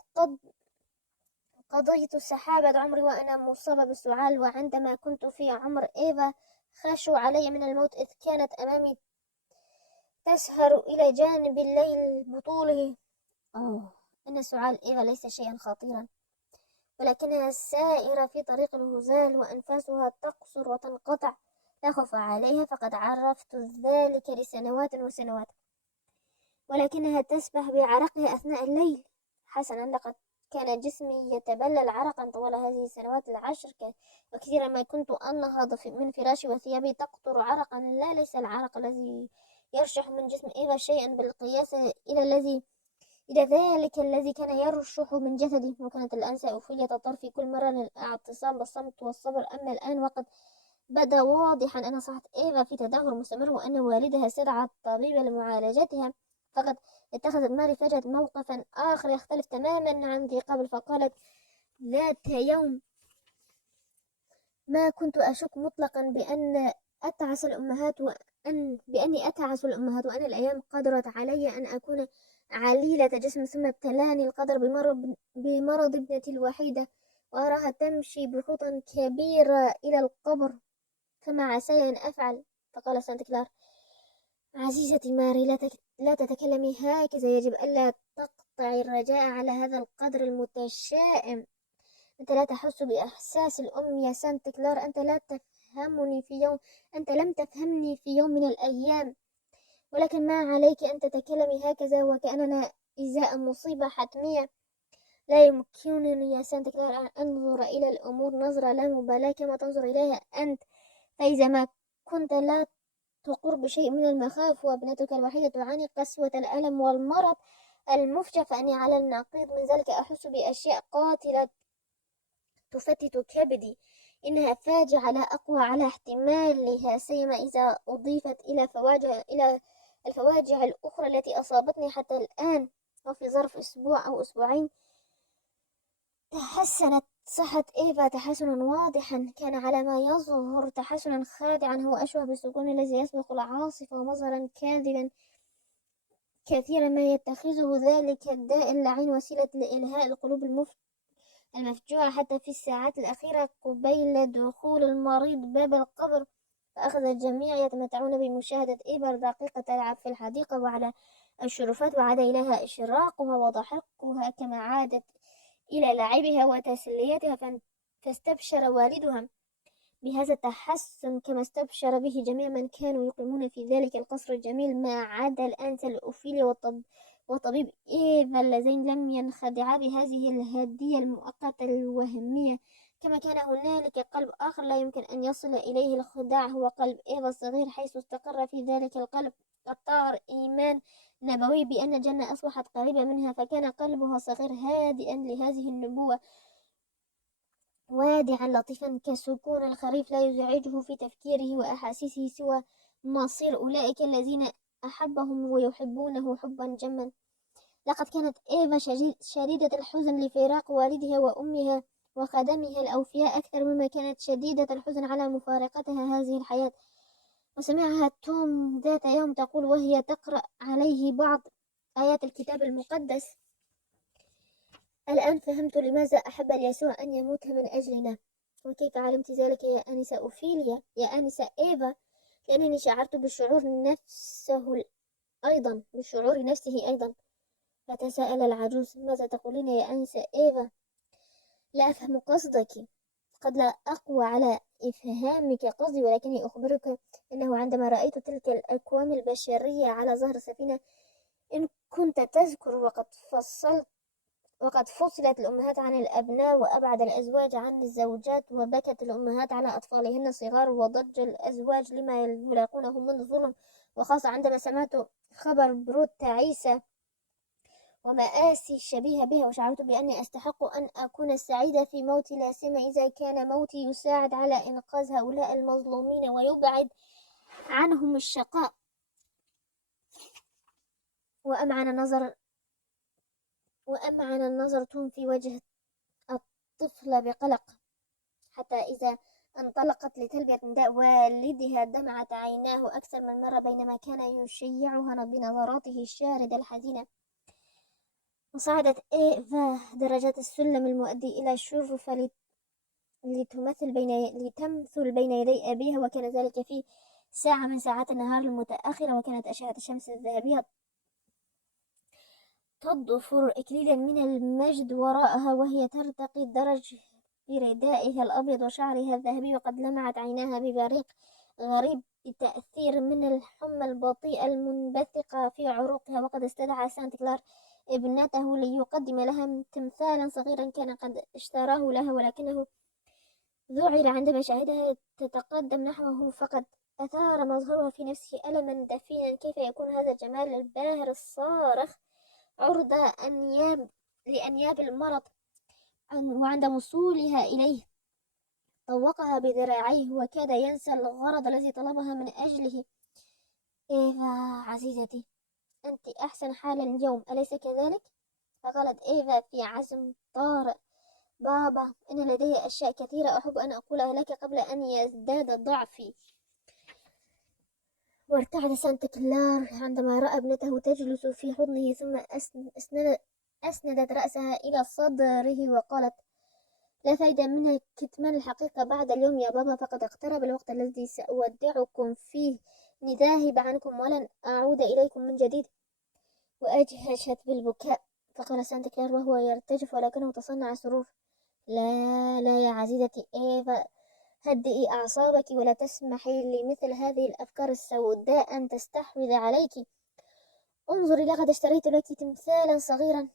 قضيت سحابة عمري وأنا مصابة بالسعال، وعندما كنت في عمر إيفا خشوا علي من الموت، إذ كانت أمامي تسهر إلى جانب الليل بطوله. إن سعال إيفا ليس شيئا خطيرا، ولكنها سائرة في طريق الهزال وأنفاسها تقصر وتنقطع. لا خوف عليها، فقد عرفت ذلك لسنوات وسنوات، ولكنها تسبح بعرقها أثناء الليل. حسنا، لقد كان جسمي يتبلل عرقا طوال هذه السنوات العشر، وكثيرا ما كنت أنهض من فراشي وثيابي تقطر عرقا. لا، ليس العرق الذي يرشح من جسم إيفا شيئا بالقياس إلى ذلك الذي كان يرشح من جسدي. وكانت الأنسة أوفيليا تضطر في كل مرة للاعتصام بالصمت والصبر. أما الآن وقد بدا واضحا أن صحة إيفا في تدهور مستمر، وأن والدها استدعى الطبيب لمعالجتها. فقد اتخذت ماري فجأة موقفا آخر يختلف تماما عن ذي قبل، فقالت ذات يوم: ما كنت أشك مطلقا بأني أتعس الأمهات، وأن الأيام قدرت علي أن أكون عليلة جسم، ثم ابتلاني القدر بمرض ابنتي الوحيدة، وأراها تمشي بخطى كبيرة إلى القبر، فما عساي أن أفعل. فقال سانت كلار: عزيزتي ماري، لا تتكلمي هكذا، يجب ألا تقطعي الرجاء على هذا القدر المتشائم. أنت لا تحس بإحساس الأم يا سانت كلار. أنت لم تفهمني في يوم من الأيام، ولكن ما عليك أن تتكلمي هكذا وكأننا إزاء مصيبة حتمية. لا يمكنني يا سانت كلار أن أنظر إلى الأمور نظرة لا مبالاة كما تنظر إليها أنت. فإذا ما كنت لا تقر بشيء من المخاوف، وابنتك الوحيدة تعاني قسوة الألم والمرض المفجع، فأني على النقيض من ذلك أحس بأشياء قاتلة تفتت كبدي. إنها فاجعة لا أقوى على احتمالها، سيما إذا أضيفت إلى الفواجع الأخرى التي أصابتني حتى الآن. وفي ظرف أسبوع أو أسبوعين تحسنت صحة إيفا تحسنا واضحا، كان على ما يظهر تحسنا خادعا، هو أشبه بالسكون الذي يسبق العاصفة، ومظهرا كاذبا كثيرا ما يتخذه ذلك الداء اللعين وسيلة لإلهاء القلوب المفجوعة. حتى في الساعات الأخيرة قبيل دخول المريض باب القبر فأخذ الجميع يتمتعون بمشاهدة إيفا الرقيقة تلعب في الحديقة وعلى الشرفات، وعاد إليها إشراقها وضحكها كما عادت إلى لعبها وتسليتها. فاستبشر والدها بهذا التحسن كما استبشر به جميع من كانوا يقيمون في ذلك القصر الجميل، ما عدا الأنثى أوفيليا وطبيب إيفا اللذين لم ينخدعا بهذه الهدية المؤقتة الوهمية. كما كان هنالك قلب آخر لا يمكن أن يصل إليه الخداع، هو قلب إيفا الصغير، حيث استقر في ذلك القلب الطاهر إيمان نبوي بأن الجنة أصبحت قريبة منها. فكان قلبها الصغير هادئا لهذه النبوة، وادعا لطيفا كسكون الخريف، لا يزعجه في تفكيره وأحاسيسه سوى مصير أولئك الذين أحبهم ويحبونه حبا جما. لقد كانت إيفا شديدة الحزن لفراق والدها وأمها وخدمها الأوفياء أكثر مما كانت شديدة الحزن على مفارقتها هذه الحياة. وسمعها توم ذات يوم تقول وهي تقرأ عليه بعض آيات الكتاب المقدس: الآن فهمت لماذا أحب يسوع أن يموت من أجلنا. وكيف علمت ذلك يا آنسة أوفيليا، يا آنسة إيفا؟ لأنني شعرت بالشعور نفسه أيضا. فتساءل العجوز: ماذا تقولين يا آنسة إيفا؟ لا أفهم قصدك. قد لا أقوى على إفهامك قصدي، ولكني أخبرك أنه عندما رأيت تلك الأكوام البشرية على ظهر السفينة، إن كنت تذكر، وقد فصلت الأمهات عن الأبناء، وأبعد الأزواج عن الزوجات، وبكت الأمهات على أطفالهن الصغار، وضج الأزواج لما يلاقونه من ظلم، وخاصة عندما سمعت خبر برود تعيسة ومآسي الشبيهة بها، وشعرت بأني أستحق أن أكون سعيدة في موتي، لا سيما إذا كان موتي يساعد على إنقاذ هؤلاء المظلومين ويبعد عنهم الشقاء. وأمعن النظر توم في وجه الطفلة بقلق، حتى إذا انطلقت لتلبية نداء والدها دمعت عيناه أكثر من مرة بينما كان يشيعها بنظراته الشاردة الحزينة. وصعدت إيفا درجات السلم المؤدي إلى الشرفة لتمثل بين يدي أبيها، وكان ذلك في ساعة من ساعات النهار المتأخرة، وكانت أشعة الشمس الذهبية تضفر إكليلا من المجد وراءها وهي ترتقي الدرج بردائها الأبيض وشعرها الذهبي، وقد لمعت عيناها ببريق غريب بتأثير من الحمى البطيئة المنبثقة في عروقها. وقد استدعى سانت كلار ابنته ليقدم لها تمثالا صغيرا كان قد اشتراه لها، ولكنه ذعر عندما شاهدها تتقدم نحوه، فقد أثار مظهرها في نفسه ألما دفينا. كيف يكون هذا الجمال الباهر الصارخ عرضة لأنياب المرض؟ وعند وصولها إليه طوقها بذراعيه وكاد ينسى الغرض الذي طلبها من أجله. إيفا عزيزتي، أنت أحسن حالا اليوم، أليس كذلك؟ فقالت إيفا في عزم طارئ: بابا، إن لدي أشياء كثيرة أحب أن أقولها لك قبل أن يزداد ضعفي. وارتعد سانت كلار عندما رأى ابنته تجلس في حضنه، ثم أسندت رأسها إلى صدره وقالت: لا فايدة منها كتمان الحقيقة بعد اليوم يا بابا، فقد اقترب الوقت الذي سأودعكم فيه لذاهب عنكم ولن أعود إليكم من جديد. وأجهشت بالبكاء. فقال سانت كلار وهو يرتجف ولكنه تصنع سرور: لا لا يا عزيزتي إيفا، هدئي أعصابك ولا تسمحي لمثل هذه الأفكار السوداء أن تستحوذ عليك. انظري، لقد اشتريت لك تمثالا صغيرا.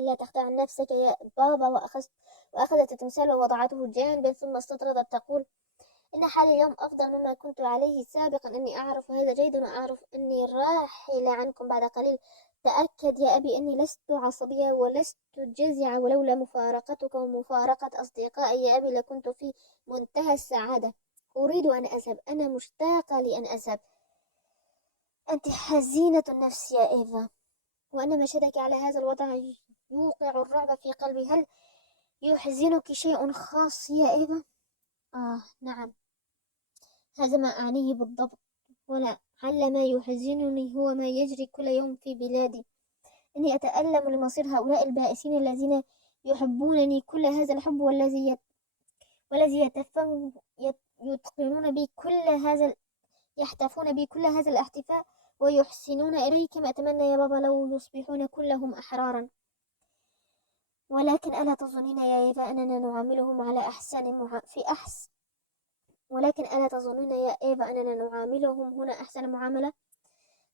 لا تخدع نفسك يا بابا. وأخذت التمثال ووضعته جانبا، ثم استطردت تقول: إن حالي اليوم أفضل مما كنت عليه سابقا، إني أعرف هذا جيدا، وأعرف أني راحلة عنكم بعد قليل. تأكد يا أبي أني لست عصبية ولست جزعة، ولولا مفارقتك ومفارقة أصدقائي يا أبي لكنت في منتهى السعادة. أريد أن أذهب، أنا مشتاقة لأن أذهب. أنت حزينة النفس يا إيفا، وأن مشهدك على هذا الوضع يوقع الرعب في قلبي. هل يحزنك شيء خاص يا إيفا؟ نعم، هذا ما أعنيه بالضبط. ولعل ما يحزنني هو ما يجري كل يوم في بلادي. إني أتألم لمصير هؤلاء البائسين الذين يحبونني كل هذا الحب، والذي يتقنون بي كل هذا، يحتفون بي كل هذا الاحتفاء ويحسنون إلي، كما أتمنى يا بابا لو يصبحون كلهم أحرارا. ولكن ألا تظنين يا إيفا أننا نعاملهم على ولكن ألا تظنين يا إيفا أننا نعاملهم هنا أحسن معاملة؟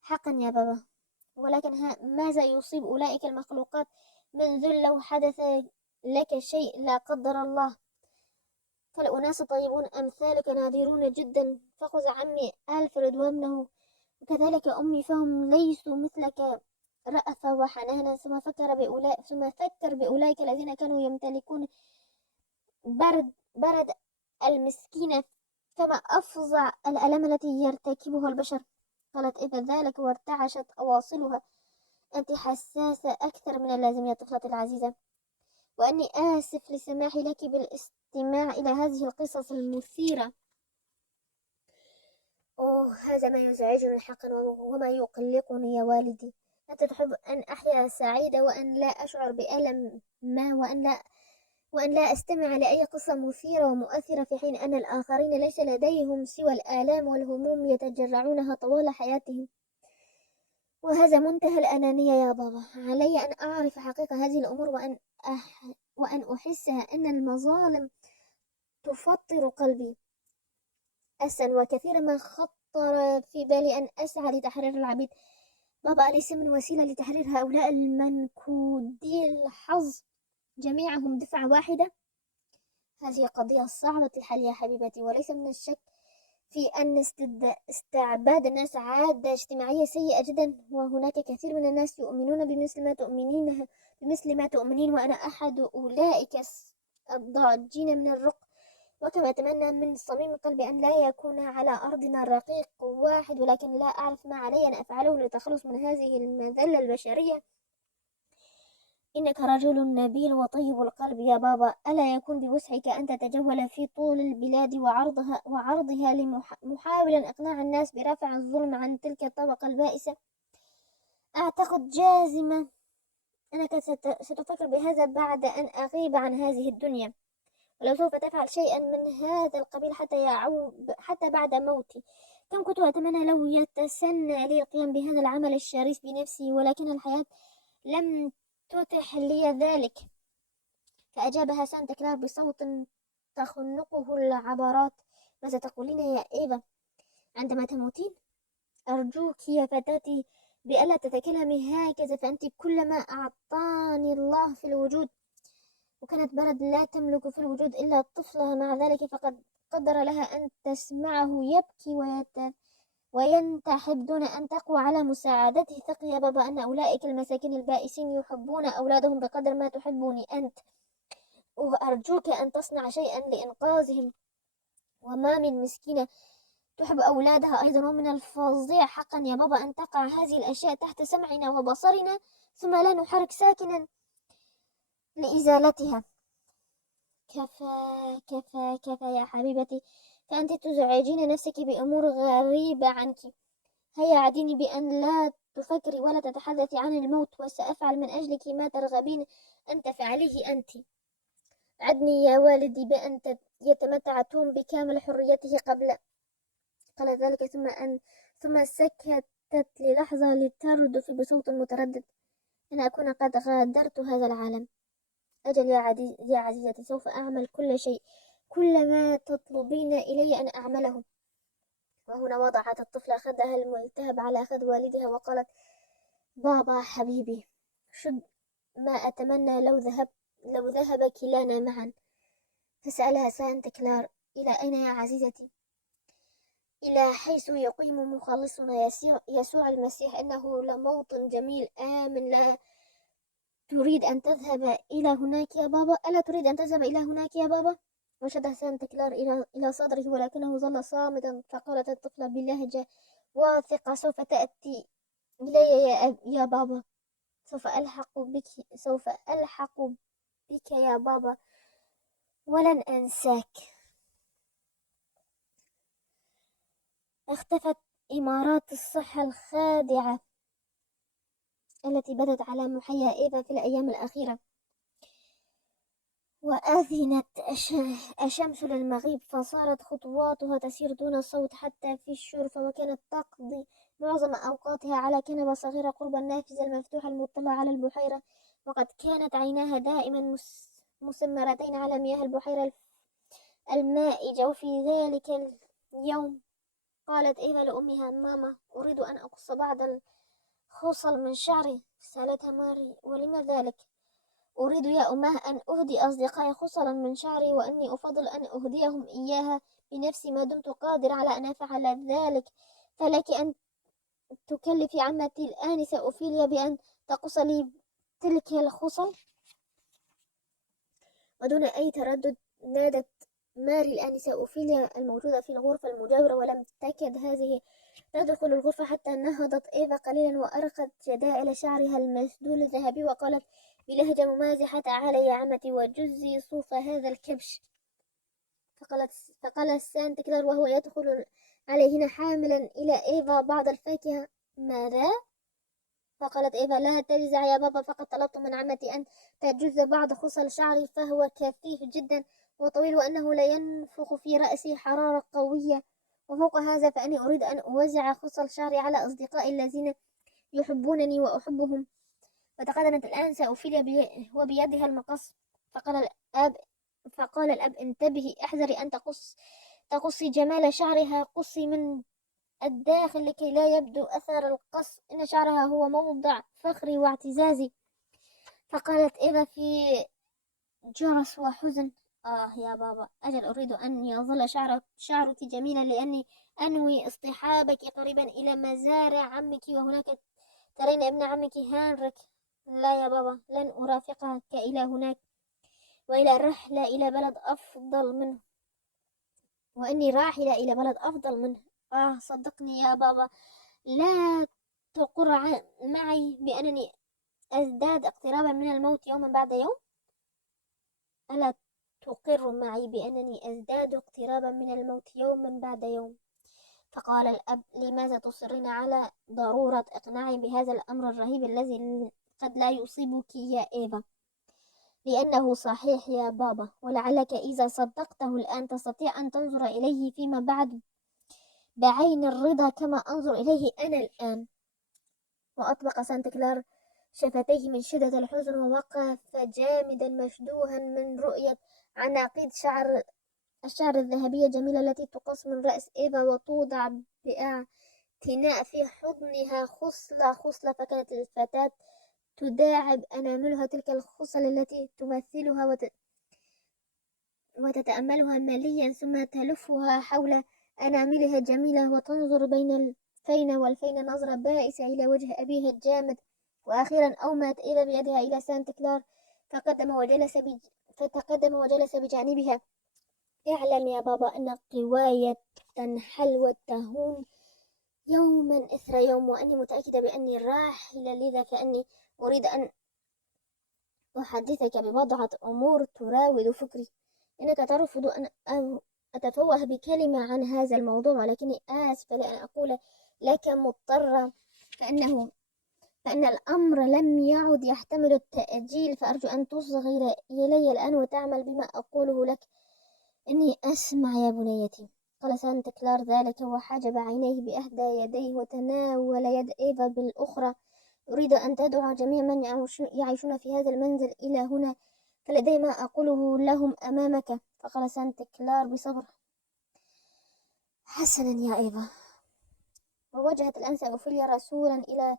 حقا يا بابا. ولكن ماذا يصيب أولئك المخلوقات من ذل لو حدث لك شيء لا قدر الله؟ فالأناس طيبون أمثالك نادرون جدا، فخذ عمي ألفريد وابنه وكذلك أمي، فهم ليسوا مثلك رأفة وحنانا. ثم فكر بأولئك الذين كانوا يمتلكون برد المسكينة، فما أفظع الألم التي يرتكبه البشر. قالت إذا ذلك وارتعشت أواصلها. أنت حساسة أكثر من اللازم يا طفلتي العزيزة، وأني آسف لسماحي لك بالاستماع إلى هذه القصص المثيرة. أوه، هذا ما يزعجني حقا وما يقلقني يا والدي. أنت تحب أن أحيا سعيدة وأن لا أشعر بألم ما، وأن لا أستمع لأي قصة مثيرة ومؤثرة، في حين أن الآخرين ليس لديهم سوى الآلام والهموم يتجرعونها طوال حياتهم. وهذا منتهى الأنانية يا بابا. علي أن أعرف حقيقة هذه الأمور وأن أحسها أن المظالم تفطر قلبي. وكثيرا ما خطر في بالي أن أسعى لتحرير العبيد. بابا، أليس من وسيلة لتحرير هؤلاء المنكودي الحظ جميعهم دفعة واحدة؟ هذه قضية صعبة الحل يا حبيبتي، وليس من الشك في أن استعباد الناس عادة اجتماعية سيئة جدا، وهناك كثير من الناس يؤمنون بمثل ما تؤمنين، وأنا أحد أولئك الضاجين من الرق. وكما أتمنى من صميم قلبي أن لا يكون على أرضنا رقيق واحد، ولكن لا أعرف ما علي أن أفعله للتخلص من هذه المذلة البشرية. إنك رجل نبيل وطيب القلب يا بابا، ألا يكون بوسعك أن تتجول في طول البلاد وعرضها محاولا إقناع الناس برفع الظلم عن تلك الطبقة البائسة؟ أعتقد جازمة أنك ستفكر بهذا بعد أن أغيب عن هذه الدنيا، ولو سوف تفعل شيئا من هذا القبيل حتى بعد موتي. كم كنت أتمنى لو يتسنى لي القيام بهذا العمل الشريف بنفسي، ولكن الحياة لم تتح لي ذلك. فأجابها سانتا كلار بصوت تخنقه العبرات. ماذا تقولين يا إيفا عندما تموتين؟ أرجوك يا فتاتي بألا تتكلمي هكذا، فأنت كل ما أعطاني الله في الوجود، وكانت بلد لا تملك في الوجود إلا طفلها، مع ذلك فقد قدر لها أن تسمعه يبكي وينتحب دون أن تقوى على مساعدته. ثق يا بابا أن أولئك المساكين البائسين يحبون أولادهم بقدر ما تحبني أنت، وأرجوك أن تصنع شيئا لإنقاذهم. وما من مسكينة تحب أولادها أيضا. ومن الفظيع حقا يا بابا أن تقع هذه الأشياء تحت سمعنا وبصرنا ثم لا نحرك ساكنا لإزالتها. كفى كفى كفى يا حبيبتي، فأنت تزعجين نفسك بأمور غريبة عنك. هيا عديني بأن لا تفكري ولا تتحدثي عن الموت، وسأفعل من أجلك ما ترغبين أن تفعليه أنت. عدني يا والدي بأن يتمتع توم بكامل حريته قال ذلك ثم سكتت للحظة لتردف بصوت متردد. أنا أكون قد غادرت هذا العالم. أجل يا عزيزتي، سوف أعمل كل شيء، كل ما تطلبين إلي أن أعمله. وهنا وضعت الطفلة خدها الملتهب على خد والدها وقالت: بابا حبيبي، شد ما أتمنى لو ذهب كلانا معا. فسألها سانتا كلار: إلى أين يا عزيزتي؟ إلى حيث يقيم مخلصنا يسوع المسيح، إنه لموطن جميل آمن. لا تريد أن تذهب إلى هناك يا بابا؟ ألا تريد أن تذهب إلى هناك يا بابا؟ وشد سانتا كلار إلى صدره، ولكنه ظل صامتا. فقالت الطفلة بلهجة واثقة: سوف تأتي إلي يا بابا، سوف ألحق بك يا بابا، ولن أنساك. اختفت إمارات الصحة الخادعة التي بدت على محيا إيفا في الأيام الأخيرة، وأذنت الشمس للمغيب، فصارت خطواتها تسير دون صوت حتى في الشرفة، وكانت تقضي معظم أوقاتها على كنبة صغيرة قرب النافذة المفتوحة المطلة على البحيرة، وقد كانت عيناها دائما مسمرتين على مياه البحيرة المائجة. وفي ذلك اليوم قالت إيفا لأمها: ماما، أريد أن أقص بعض الخصل من شعري. سألتها ماري: ولم ذلك؟ أريد يا أماه أن أهدي أصدقائي خصلا من شعري، وأني أفضل أن أهديهم إياها بنفسي ما دمت قادر على أن أفعل ذلك. فلك أن تكلفي عمتي الآنسة أوفيليا بأن تقص لي تلك الخصل. ودون أي تردد نادت ماري الآنسة أوفيليا الموجودة في الغرفة المجاورة، ولم تكد هذه تدخل الغرفة حتى نهضت إيفا قليلا وأرقت جدائل شعرها المسدول الذهبي، وقالت بلهجة ممازحة: تعالي يا عمتي وجزي صوف هذا الكبش. فقال سانت كلار وهو يدخل عليهن حاملا إلى إيفا بعض الفاكهة: ماذا؟ فقالت إيفا: لا تجزع يا بابا، فقد طلبت من عمتي أن تجز بعض خصل شعري، فهو كثيف جدا وطويل، وأنه لا ينفخ في رأسي حرارة قوية. وفوق هذا فأني أريد أن أوزع خصل شعري على أصدقائي الذين يحبونني وأحبهم. فتقدمت الآنسة أوفيليا وبيدها المقص. فقال الأب: انتبهي، احذري أن تقصي جمال شعرها، قصي من الداخل لكي لا يبدو أثر القص، إن شعرها هو موضع فخري واعتزازي. فقالت إيفا في جرس وحزن: يا بابا، أجل أريد أن يظل شعرك جميلا، لأني أنوي اصطحابك قريبا إلى مزارع عمك، وهناك ترين ابن عمك هانريك. لا يا بابا، لن أرافقك إلى هناك، وإلى الرحلة إلى بلد أفضل منه، وإني راحلة إلى بلد أفضل منه. صدقني يا بابا، لا تقر معي بأنني أزداد اقترابا من الموت يوما بعد يوم. ألا تقر معي بأنني أزداد اقترابا من الموت يوما بعد يوم؟ فقال الأب: لماذا تصرين على ضرورة إقناعي بهذا الأمر الرهيب الذي قد لا يصيبك يا إيفا؟ لأنه صحيح يا بابا، ولعلك إذا صدقته الآن تستطيع أن تنظر إليه فيما بعد بعين الرضا كما أنظر إليه أنا الآن. وأطبق سانت كلار شفتيه من شدة الحزن، ووقف جامدا مشدوها من رؤية عناقيد الشعر الذهبية الجميلة التي تقص من رأس إيفا وتوضع باعتناء في حضنها خصلة خصلة. فكانت الفتاة تداعب أناملها تلك الخصل التي تمثلها وتتأملها مليا، ثم تلفها حول أناملها الجميلة وتنظر بين الفين والفين نظرة بائسة إلى وجه أبيها الجامد. وأخيرا أومت إيفا بيدها إلى سانت كلار فتقدم وجلس بجانبها. اعلم يا بابا أن قواي تنحل وتهون يوما إثر يوم، وأني متأكدة بأني راحلة، لذا فأني أريد أن أحدثك ببضعة أمور تراود فكري. إنك ترفض أن أتفوه بكلمة عن هذا الموضوع، ولكني آسفة لأن أقول لك مضطرة، فإن الأمر لم يعد يحتمل التأجيل، فأرجو أن تصغي إلي الآن وتعمل بما أقوله لك. إني أسمع يا بنيتي. قال سانت كلار ذلك وحجب عينيه بإحدى يديه وتناول يد إيفا بالأخرى. أريد أن تدعو جميع من يعيشون في هذا المنزل إلى هنا، فلدي ما أقوله لهم أمامك. فقال سانت كلار بصبر: حسنا يا إيفا. ووجهت الأنسة أوفيليا رسولا إلى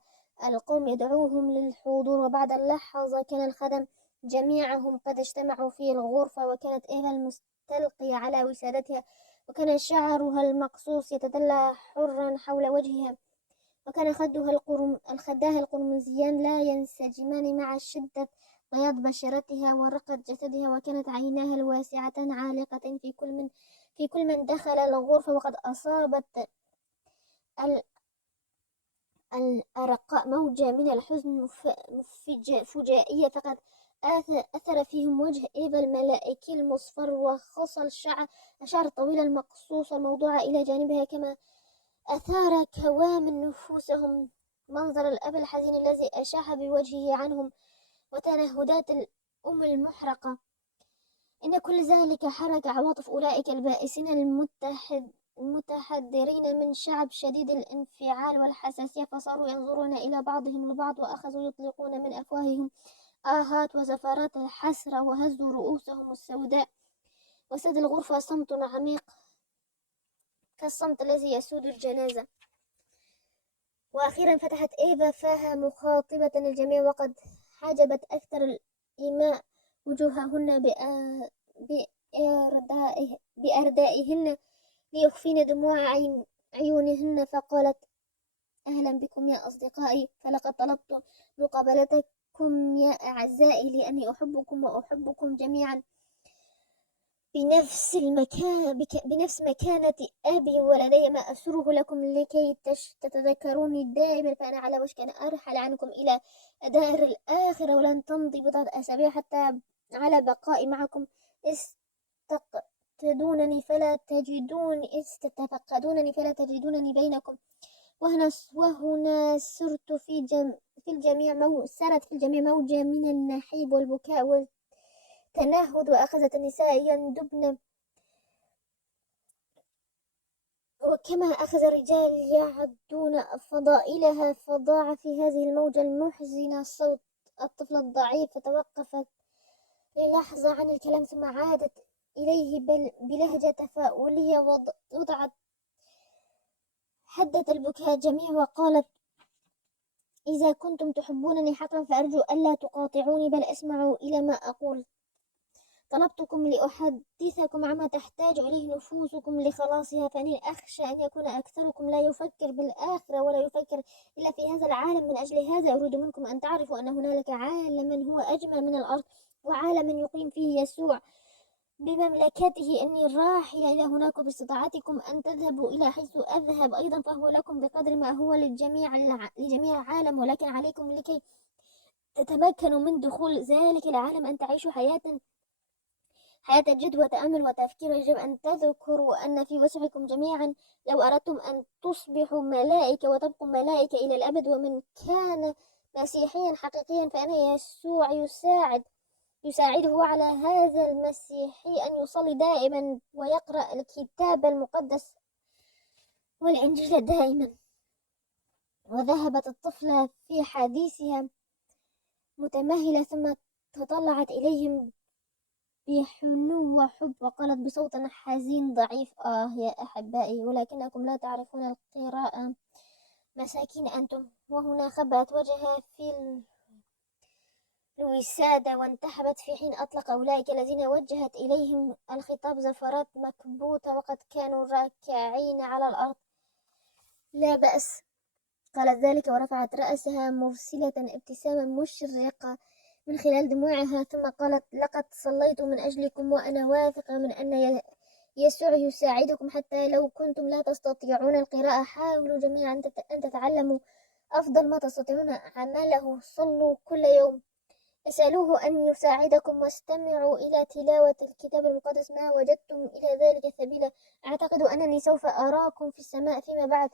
القوم يدعوهم للحضور، وبعد اللحظة كان الخدم جميعهم قد اجتمعوا في الغرفة، وكانت إيفا المستلقية على وسادتها، وكان شعرها المقصوص يتدلى حرا حول وجهها، وكان الخداها القرمزيان لا ينسجمان مع شدة بياض بشرتها ورقة جسدها، وكانت عيناها الواسعتان عالقة في كل من دخل الغرفة. وقد أصابت الأرقاء موجة من الحزن فجائية، فقد أثر فيهم وجه إيفا الملائكي المصفر، وخصل الشعر الطويل المقصوص الموضوع إلى جانبها، كما أثار كوام نفوسهم منظر الأب الحزين الذي أشاح بوجهه عنهم، وتنهدات الأم المحرقة. إن كل ذلك حرك عواطف أولئك البائسين المتحدرين من شعب شديد الانفعال والحساسية، فصاروا ينظرون إلى بعضهم البعض وأخذوا يطلقون من أفواههم آهات وزفرات الحسرة وهزوا رؤوسهم السوداء، وساد الغرفة صمت عميق كالصمت الذي يسود الجنازة. وأخيرا فتحت إيفا فاها مخاطبة الجميع، وقد حجبت أكثر الإيماء وجوههن بأردائهن ليخفين دموع عيونهن، فقالت: أهلا بكم يا أصدقائي، فلقد طلبت مقابلتكم يا أعزائي لأني أحبكم وأحبكم جميعا بنفس مكانة أبي، ولدي ما أسره لكم لكي تتذكروني دائما، فأنا على وشك أن أرحل عنكم إلى دار الآخرة، ولن تمضي بضعة أسابيع حتى على بقائي معكم. استتفقدونني فلا تجدونني بينكم. وهنا سرت في الجميع موجة من النحيب والبكاء والتنهد، وأخذت النساء يندبن، وكما أخذ الرجال يعدون فضائلها، فضاع في هذه الموجة المحزنة صوت الطفل الضعيف، فتوقفت للحظة عن الكلام ثم عادت إليه بلهجة تفاؤلية وضعت حدة البكاء جميع، وقالت: إذا كنتم تحبونني حقا فأرجو ألا تقاطعوني، بل اسمعوا إلى ما أقول. طلبتكم لأحدثكم عما تحتاج إليه نفوسكم لخلاصها، فإني أخشى أن يكون أكثركم لا يفكر بالآخرة ولا يفكر إلا في هذا العالم. من أجل هذا أريد منكم أن تعرفوا أن هنالك عالما هو أجمل من الأرض، وعالما يقيم فيه يسوع بمملكته. إني راحلة إلى هناك، باستطاعتكم أن تذهبوا إلى حيث أذهب أيضا، فهو لكم بقدر ما هو لجميع العالم، ولكن عليكم لكي تتمكنوا من دخول ذلك العالم أن تعيشوا حياة جد وتأمل وتفكير. يجب أن تذكروا أن في وسعكم جميعا لو أردتم أن تصبحوا ملائكة وتبقوا ملائكة إلى الأبد. ومن كان مسيحيا حقيقيا فإن يسوع يساعده على هذا المسيحي أن يصلي دائما ويقرأ الكتاب المقدس والإنجيل دائما. وذهبت الطفلة في حديثها متمهلة، ثم تطلعت إليهم بحنو وحب، وقالت بصوت حزين ضعيف: يا أحبائي، ولكنكم لا تعرفون القراءة، مساكين أنتم. وهنا خبأت وجهها في الوسادة وانتحبت في حين أطلق أولئك الذين وجهت إليهم الخطاب زفرات مكبوتة، وقد كانوا راكعين على الأرض. لا بأس، قالت ذلك ورفعت رأسها مرسلة ابتسامة مشرقة من خلال دموعها، ثم قالت: لقد صليت من أجلكم، وأنا واثقة من أن يسوع يساعدكم، حتى لو كنتم لا تستطيعون القراءة حاولوا جميعا أن تتعلموا أفضل ما تستطيعون عمله. صلوا كل يوم، اسألوه أن يساعدكم، واستمعوا إلى تلاوة الكتاب المقدس ما وجدتم إلى ذلك سبيلا. أعتقد أنني سوف أراكم في السماء فيما بعد.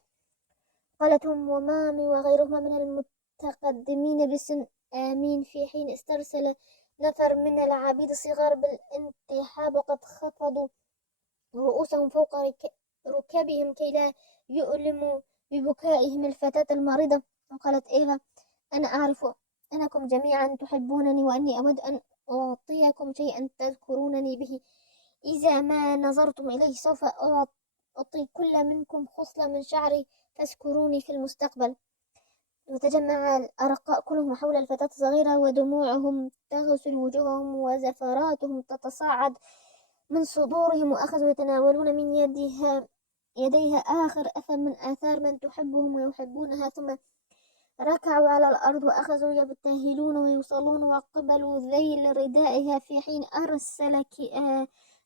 قالت ومامي وغيرهما من المتقدمين بسن آمين، في حين استرسل نفر من العبيد الصغار بالانتحاب، وقد خفضوا رؤوسهم فوق ركبهم كي لا يؤلموا ببكائهم الفتاة المريضة. وقالت إيفا: أنا أعرف أنكم جميعا تحبونني، وأني أود أن أعطيكم شيئا تذكرونني به. إذا ما نظرتم إليه سوف أعطي كل منكم خصلة من شعري، فاذكروني في المستقبل. وتجمع الأرقاء كلهم حول الفتاة الصغيرة، ودموعهم تغسل وجوههم وزفراتهم تتصاعد من صدورهم، وأخذوا يتناولون من يديها آخر أثر من آثار من تحبهم ويحبونها، ثم ركعوا على الأرض وأخذوا يبتهلون ويصلون، وقبلوا ذيل ردائها، في حين أرسل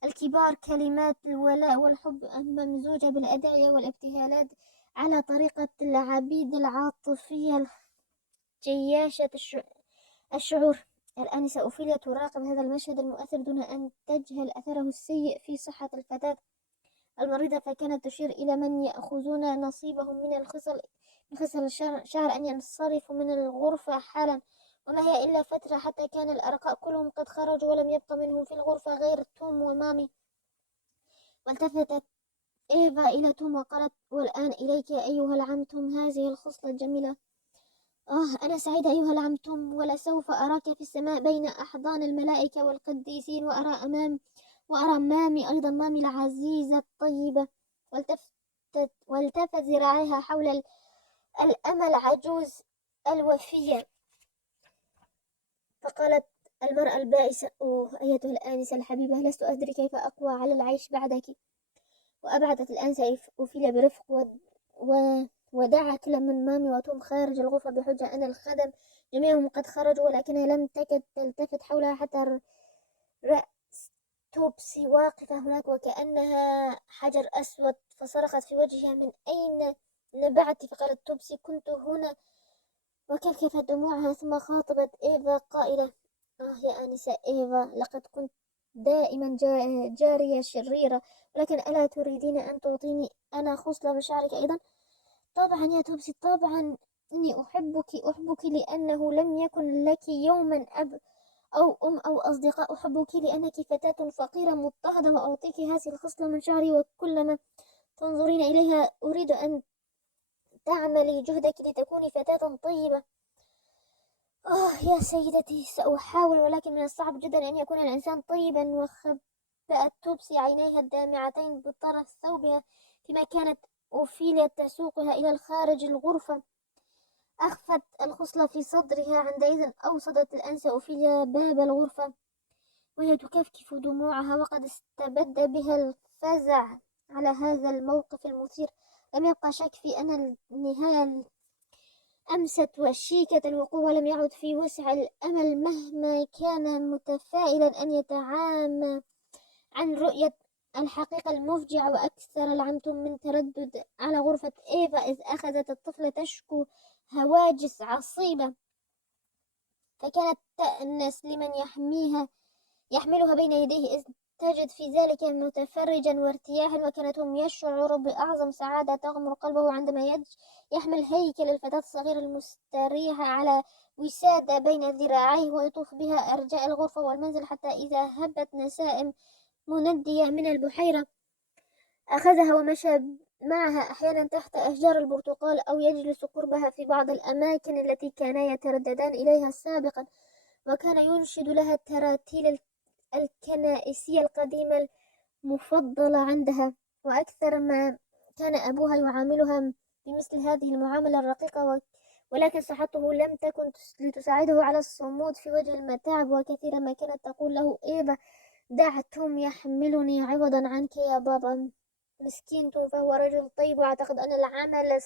الكبار كلمات الولاء والحب الممزوجة بالأدعية والابتهالات على طريقة العبيد العاطفية جياشة الشعور. الآنسة أوفيليا تراقب هذا المشهد المؤثر دون أن تجهل أثره السيء في صحة الفتاة المريضة، فكانت تشير إلى من يأخذون نصيبهم من خصل الشعر أن ينصرفوا من الغرفة حالا. وما هي إلا فترة حتى كان الأرقاء كلهم قد خرجوا ولم يبق منهم في الغرفة غير توم ومامي. والتفتت إيفا إلى توم وقالت: والآن إليك أيها العم توم هذه الخصلة الجميلة. أنا سعيدة أيها العم توم، ولسوف أراك في السماء بين أحضان الملائكة والقديسين، وأرى مامي أيضا، مامي العزيزة الطيبة. والتفت ذراعيها حول الأمل عجوز الوفية، فقالت المرأة البائسة: أيتها الآنسة الحبيبة، لست أدري كيف أقوى على العيش بعدك. وأبعدت الآنسة أوفيليا برفق ودعا كل من مامي وتوم خارج الغرفة بحجة أن الخدم جميعهم قد خرجوا، ولكنها لم تكد تلتفت حولها حتى رأس توبسي واقفة هناك وكأنها حجر أسود، فصرخت في وجهها: من أين نبعت؟ فقالت توبسي: كنت هنا. وكفكفت دموعها ثم خاطبت إيفا قائلة: يا آنسة إيفا، لقد كنت دائما جارية شريرة، ولكن ألا تريدين أن تعطيني أنا خصلة مشاعرك أيضا؟ طبعا يا توبسي، طبعا، إني أحبك لأنه لم يكن لك يوما أب أو أم أو أصدقاء. أحبك لأنك فتاة فقيرة مضطهدة، وأعطيك هذه الخصلة من شعري، وكلما تنظرين إليها أريد أن تعملي جهدك لتكوني فتاة طيبة. يا سيدتي، سأحاول، ولكن من الصعب جدا أن يكون الإنسان طيبا. وخبأت توبسي عينيها الدامعتين بطرف ثوبها فيما كانت أوفيليا تسوقها إلى الخارج الغرفة. أخفت الخصلة في صدرها. عندئذ أوصدت الأنسة أوفيليا باب الغرفة وهي تكفكف دموعها، وقد استبد بها الفزع على هذا الموقف المثير. لم يبقى شك في أن النهاية أمست وشيكة الوقوع، ولم يعد في وسع الأمل مهما كان متفائلا أن يتعامى عن رؤية الحقيقة المفجعة. وأكثر العنتم من تردد على غرفة إيفا إذ أخذت الطفلة تشكو هواجس عصيبة، فكانت تأنس لمن يحملها بين يديه، إذ تجد في ذلك متفرجا وارتياحا. وكان توم يشعر بأعظم سعادة تغمر قلبه عندما يحمل هيكل الفتاة الصغيرة المستريحة على وسادة بين ذراعيه، ويطوف بها أرجاء الغرفة والمنزل، حتى إذا هبت نسائم مندية من البحيرة أخذها ومشى معها أحيانا تحت أشجار البرتقال، أو يجلس قربها في بعض الأماكن التي كانا يترددان إليها سابقا، وكان ينشد لها التراتيل الكنائسية القديمة المفضلة عندها. وأكثر ما كان أبوها يعاملها بمثل هذه المعاملة الرقيقة، ولكن صحته لم تكن لتساعده على الصمود في وجه المتاعب. وكثيرا ما كانت تقول له إيفا: دع توم يحملني عوضا عنك يا بابا. مسكين توم، فهو رجل طيب، وأعتقد أن العمل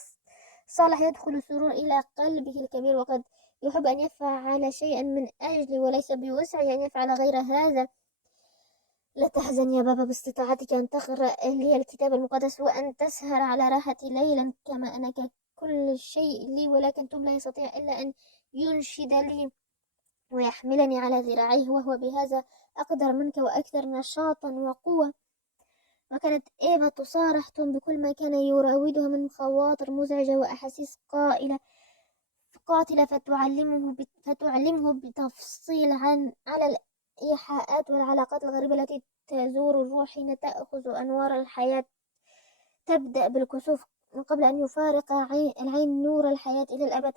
الصالح يدخل سرور إلى قلبه الكبير، وقد يحب أن يفعل شيئا من أجلي، وليس بوسعه أن يفعل غير هذا. لا تحزن يا بابا، باستطاعتك أن تقرأ لي الكتاب المقدس وأن تسهر على راحتي ليلا كما أنك كل شيء لي. ولكن توم لا يستطيع إلا أن ينشد لي ويحملني على ذراعيه، وهو بهذا أقدر منك وأكثر نشاطا وقوة. وكانت إيفا تصارح توم بكل ما كان يراودها من خواطر مزعجة وأحاسيس قاتلة، فتعلمه بتفصيل على الإيحاءات والعلاقات الغريبة التي تزور الروح حين تأخذ أنوار الحياة. تبدأ بالكسوف من قبل أن يفارق العين نور الحياة إلى الأبد.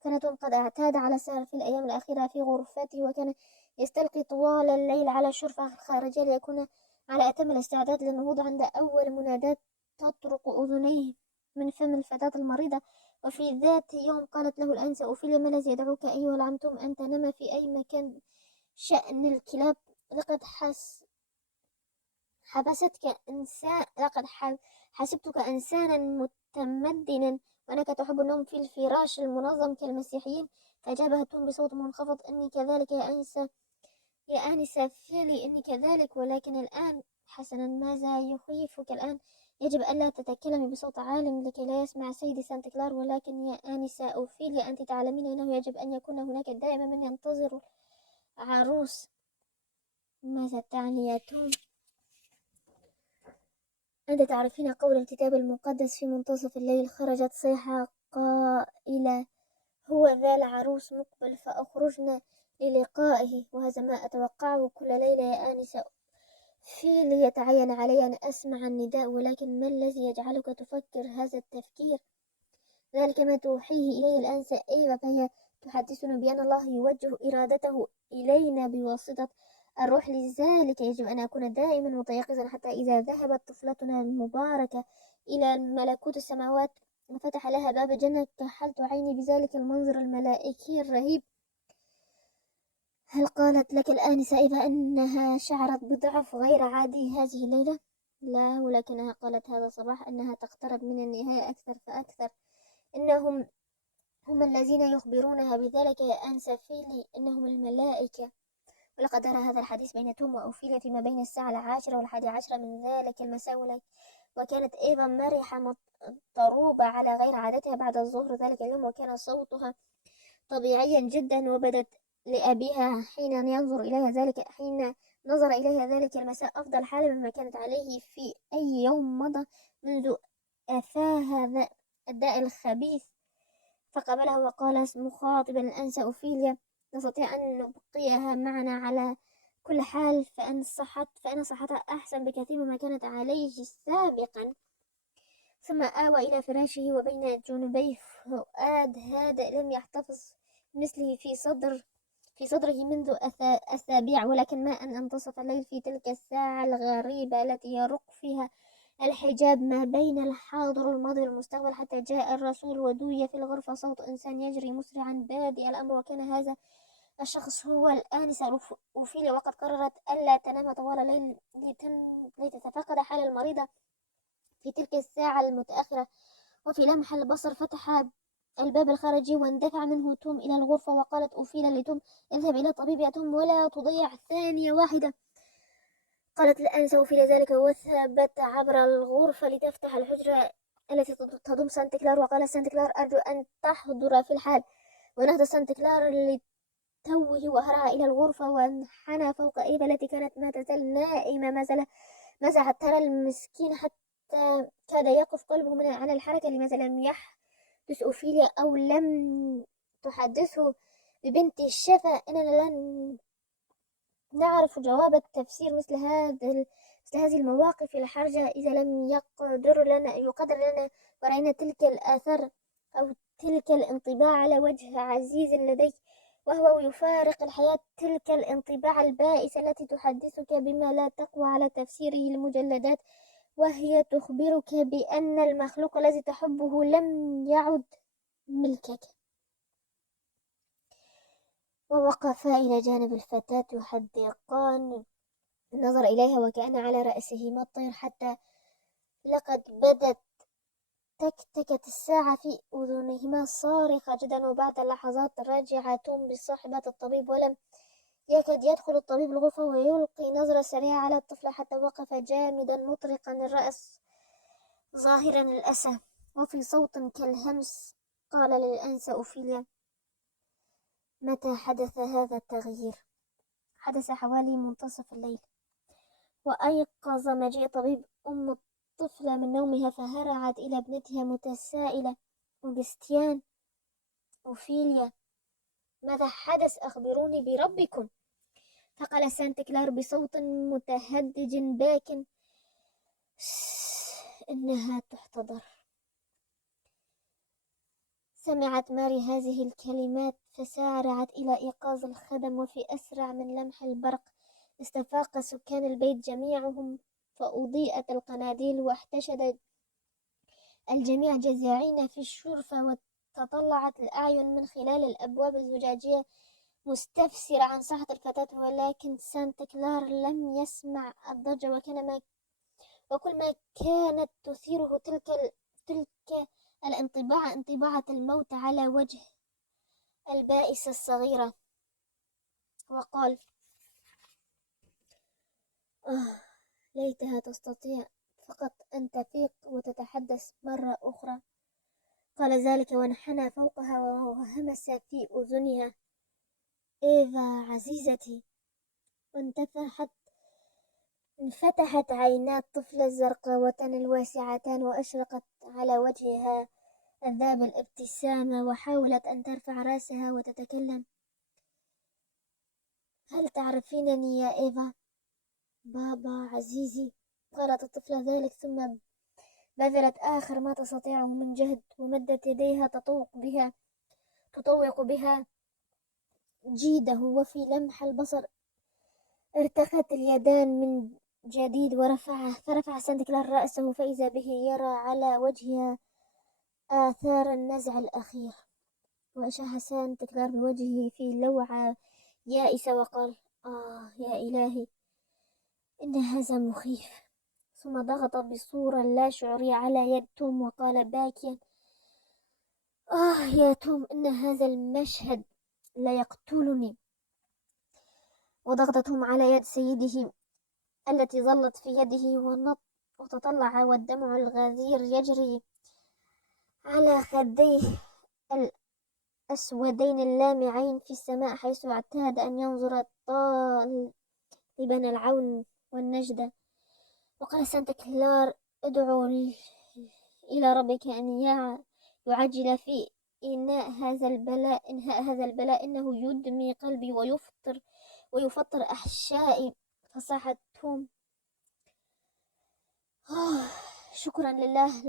كان توم قد اعتاد على السهر في الأيام الأخيرة في غرفته، وكان يستلقي طوال الليل على الشرفة الخارجية ليكون على أتم الاستعداد للنهوض عند أول منادات تطرق أذنيه من فم الفتاة المريضة. وفي ذات يوم قالت له الأنسة أوفيليا: ما الذي يدعوك أيها العم توم أن تنام في أي مكان؟ شأن الكلاب. لقد حسبتك إنسانا متمدنا، وأنك تحب النوم في الفراش المنظم كالمسيحيين. فأجابها توم بصوت منخفض: إني كذلك يا آنسة فيلي، إني كذلك، ولكن الآن. حسنا، ماذا يخيفك الآن؟ يجب ألا تتكلمي بصوت عال لكي لا يسمع سيدي سانت كلار. ولكن يا آنسة أوفيليا، أنت تعلمين أنه يجب أن يكون هناك دائما من ينتظر عروس. ماذا تعني يا توم؟ أنت تعرفين قول الكتاب المقدس: في منتصف الليل خرجت صيحة قائلة: هو ذا العروس مقبل فأخرجنا للقائه، وهذا ما أتوقعه كل ليلة يا آنسة. في ليتعين علي أن أسمع النداء، ولكن ما الذي يجعلك تفكر هذا التفكير؟ ذلك ما توحيه إلي الآنسة إيفا، فهي تحدثنا بأن الله يوجه إرادته إلينا بواسطة الروح. لذلك يجب أن أكون دائما متيقظا، حتى إذا ذهبت طفلتنا المباركة إلى ملكوت السماوات وفتح لها باب الجنة، كحلت عيني بذلك المنظر الملائكي الرهيب. هل قالت لك الآنسة إذا أنها شعرت بضعف غير عادي هذه الليلة؟ لا، ولكنها قالت هذا الصباح أنها تقترب من النهاية أكثر فأكثر. إنهم هم الذين يخبرونها بذلك يا آنسة فيلي، إنهم الملائكة. ولقد أرى هذا الحديث بين توم وأوفيليا فيما بين الساعة 10 و11 من ذلك المساء، وكانت إيفا مرحة مضطروبة على غير عادتها بعد الظهر ذلك اليوم، وكان صوتها طبيعيا جدا، وبدت لأبيها حين نظر إليها ذلك المساء أفضل حالة مما كانت عليه في أي يوم مضى منذ أفاها الداء الخبيث. فقبله وقال مخاطبا الأنسة أوفيليا: نستطيع أن نبقيها معنا على كل حال، فأن صحتها أحسن بكثير مما كانت عليه سابقا. ثم آوى إلى فراشه، وبين جانبيه فؤاد هادئ لم يحتفظ مثله في صدره منذ أسابيع. ولكن ما أن انتصف الليل في تلك الساعة الغريبة التي يرق فيها الحجاب ما بين الحاضر والماضي والمستقبل، حتى جاء الرسول ودوي في الغرفة صوت إنسان يجري مسرعا بادئ الأمر، وكان هذا الشخص هو الآنسة أوفيليا، وقد قررت ألا تنام طوال الليل لتتفقد حال المريضة في تلك الساعة المتأخرة. وفي لمح البصر فتح الباب الخارجي واندفع منه توم إلى الغرفة، وقالت أوفيلا لتوم: اذهب إلى الطبيب يا توم ولا تضيع ثانية واحدة. قالت الآنسة أوفيلا ذلك وثبت عبر الغرفة لتفتح الحجرة التي تضم سانت كلار، وقال سانت كلار: أرجو أن تحضر في الحال. ونهض سانت كلار لتوه وهرع إلى الغرفة وانحنى فوق إيفا التي كانت ما تزال نائمة. ما زالت ترى المسكين، حتى كاد يقف قلبه عن الحركة. لماذا لم يحدث أوفيليا أو لم تحدثه ببنت الشفا؟ إننا لن نعرف جواب التفسير مثل هذه المواقف الحرجة إذا لم يقدر لنا ورأينا تلك الآثار أو تلك الانطباع على وجه عزيز لديك وهو يفارق الحياة، تلك الانطباع البائسة التي تحدثك بما لا تقوى على تفسيره المجلدات، وهي تخبرك بأن المخلوق الذي تحبه لم يعد ملكك. ووقفا إلى جانب الفتاة يحدقان نظر إليها، وكأن على رأسهما الطير، حتى لقد بدت تكتكت الساعة في أذنهما صارخة جدا. وبعد لحظات رجع توم بصحبة الطبيب، ولم يكد يدخل الطبيب الغرفة ويلقي نظرة سريعة على الطفلة حتى وقف جامدا مطرقا الرأس ظاهرا الأسى. وفي صوت كالهمس قال للأنسة أوفيليا: متى حدث هذا التغيير؟ حدث حوالي منتصف الليل. وأيقظ مجيء طبيب أم الطفلة من نومها، فهرعت إلى ابنتها متسائلة: أوغستيان، أوفيليا، ماذا حدث؟ أخبروني بربكم. فقال سانت كلار بصوت متهدج باكٍ: إنها تحتضر. سمعت ماري هذه الكلمات فسارعت إلى إيقاظ الخدم، وفي أسرع من لمح البرق استفاق سكان البيت جميعهم، فأضيئت القناديل واحتشد الجميع جزعين في الشرفة، وتطلعت الأعين من خلال الأبواب الزجاجية مستفسرة عن صحة الفتاة. ولكن سانت كلار لم يسمع الضجة، وكل ما كانت تثيره تلك الانطباع انطباعة الموت على وجه البائسة الصغيرة. وقال: ليتها تستطيع فقط أن تفيق وتتحدث مرة أخرى. قال ذلك وانحنى فوقها وهمس في أذنها: إيفا عزيزتي. انفتحت عينا الطفلة الزرقاوتان الواسعتان، وأشرقت على وجهها الذهب الابتسامة وحاولت أن ترفع رأسها وتتكلم. هل تعرفينني يا إيفا؟ بابا عزيزي، قالت الطفلة ذلك ثم بذلت آخر ما تستطيعه من جهد ومدت يديها تطوق بها جيده، وفي لمح البصر ارتخت اليدان من جديد فرفع سانتا كلار رأسه فإذا به يرى على وجهها آثار النزع الأخير. وأشاح سانتا كلار بوجهه في لوعة يائسة وقال: يا إلهي، إن هذا مخيف. ثم ضغط بصورة لا شعورية على يد توم وقال باكيا: يا توم، إن هذا المشهد لا يقتلني. وضغط توم على يد سيده التي ظلت في يده وتطلع والدمع الغزير يجري على خديه الأسودين اللامعين في السماء، حيث اعتاد أن ينظر طالبا العون والنجدة. وقال سانتا كلار: ادعوا إلى ربك أن يعجل في إنهاء هذا البلاء، إنه يدمي قلبي ويفطر أحشائي. فصاحت توم: شكرا لله،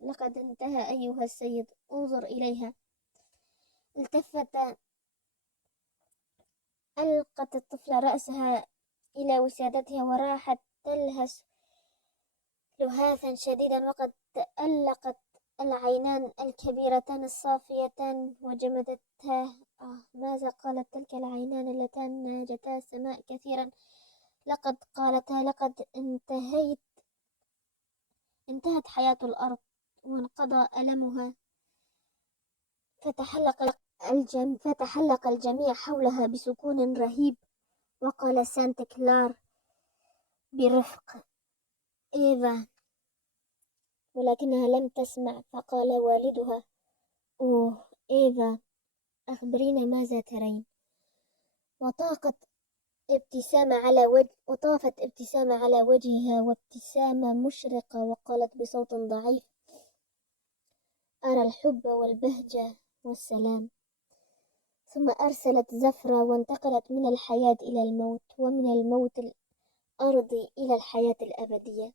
لقد انتهى أيها السيد، انظر إليها. ألقت الطفلة رأسها إلى وسادتها وراحت تلهث لهاثا شديدا، وقد تألقت العينان الكبيرتان الصافيتان وجمدتها. ماذا قالت تلك العينان اللتان ناجتا السماء كثيرا؟ لقد قالتا: لقد انتهت حياة الأرض وانقضى ألمها. فتحلق الجميع حولها بسكون رهيب. وقال سانتا كلار برفق: إيفا. ولكنها لم تسمع. فقال والدها: أوه إيفا، أخبرينا ماذا ترين. وطافت ابتسامة على وجهها، وابتسامة مشرقة، وقالت بصوت ضعيف: أرى الحب والبهجة والسلام. ثم أرسلت زفرة وانتقلت من الحياة إلى الموت، ومن الموت الأرضي إلى الحياة الأبدية.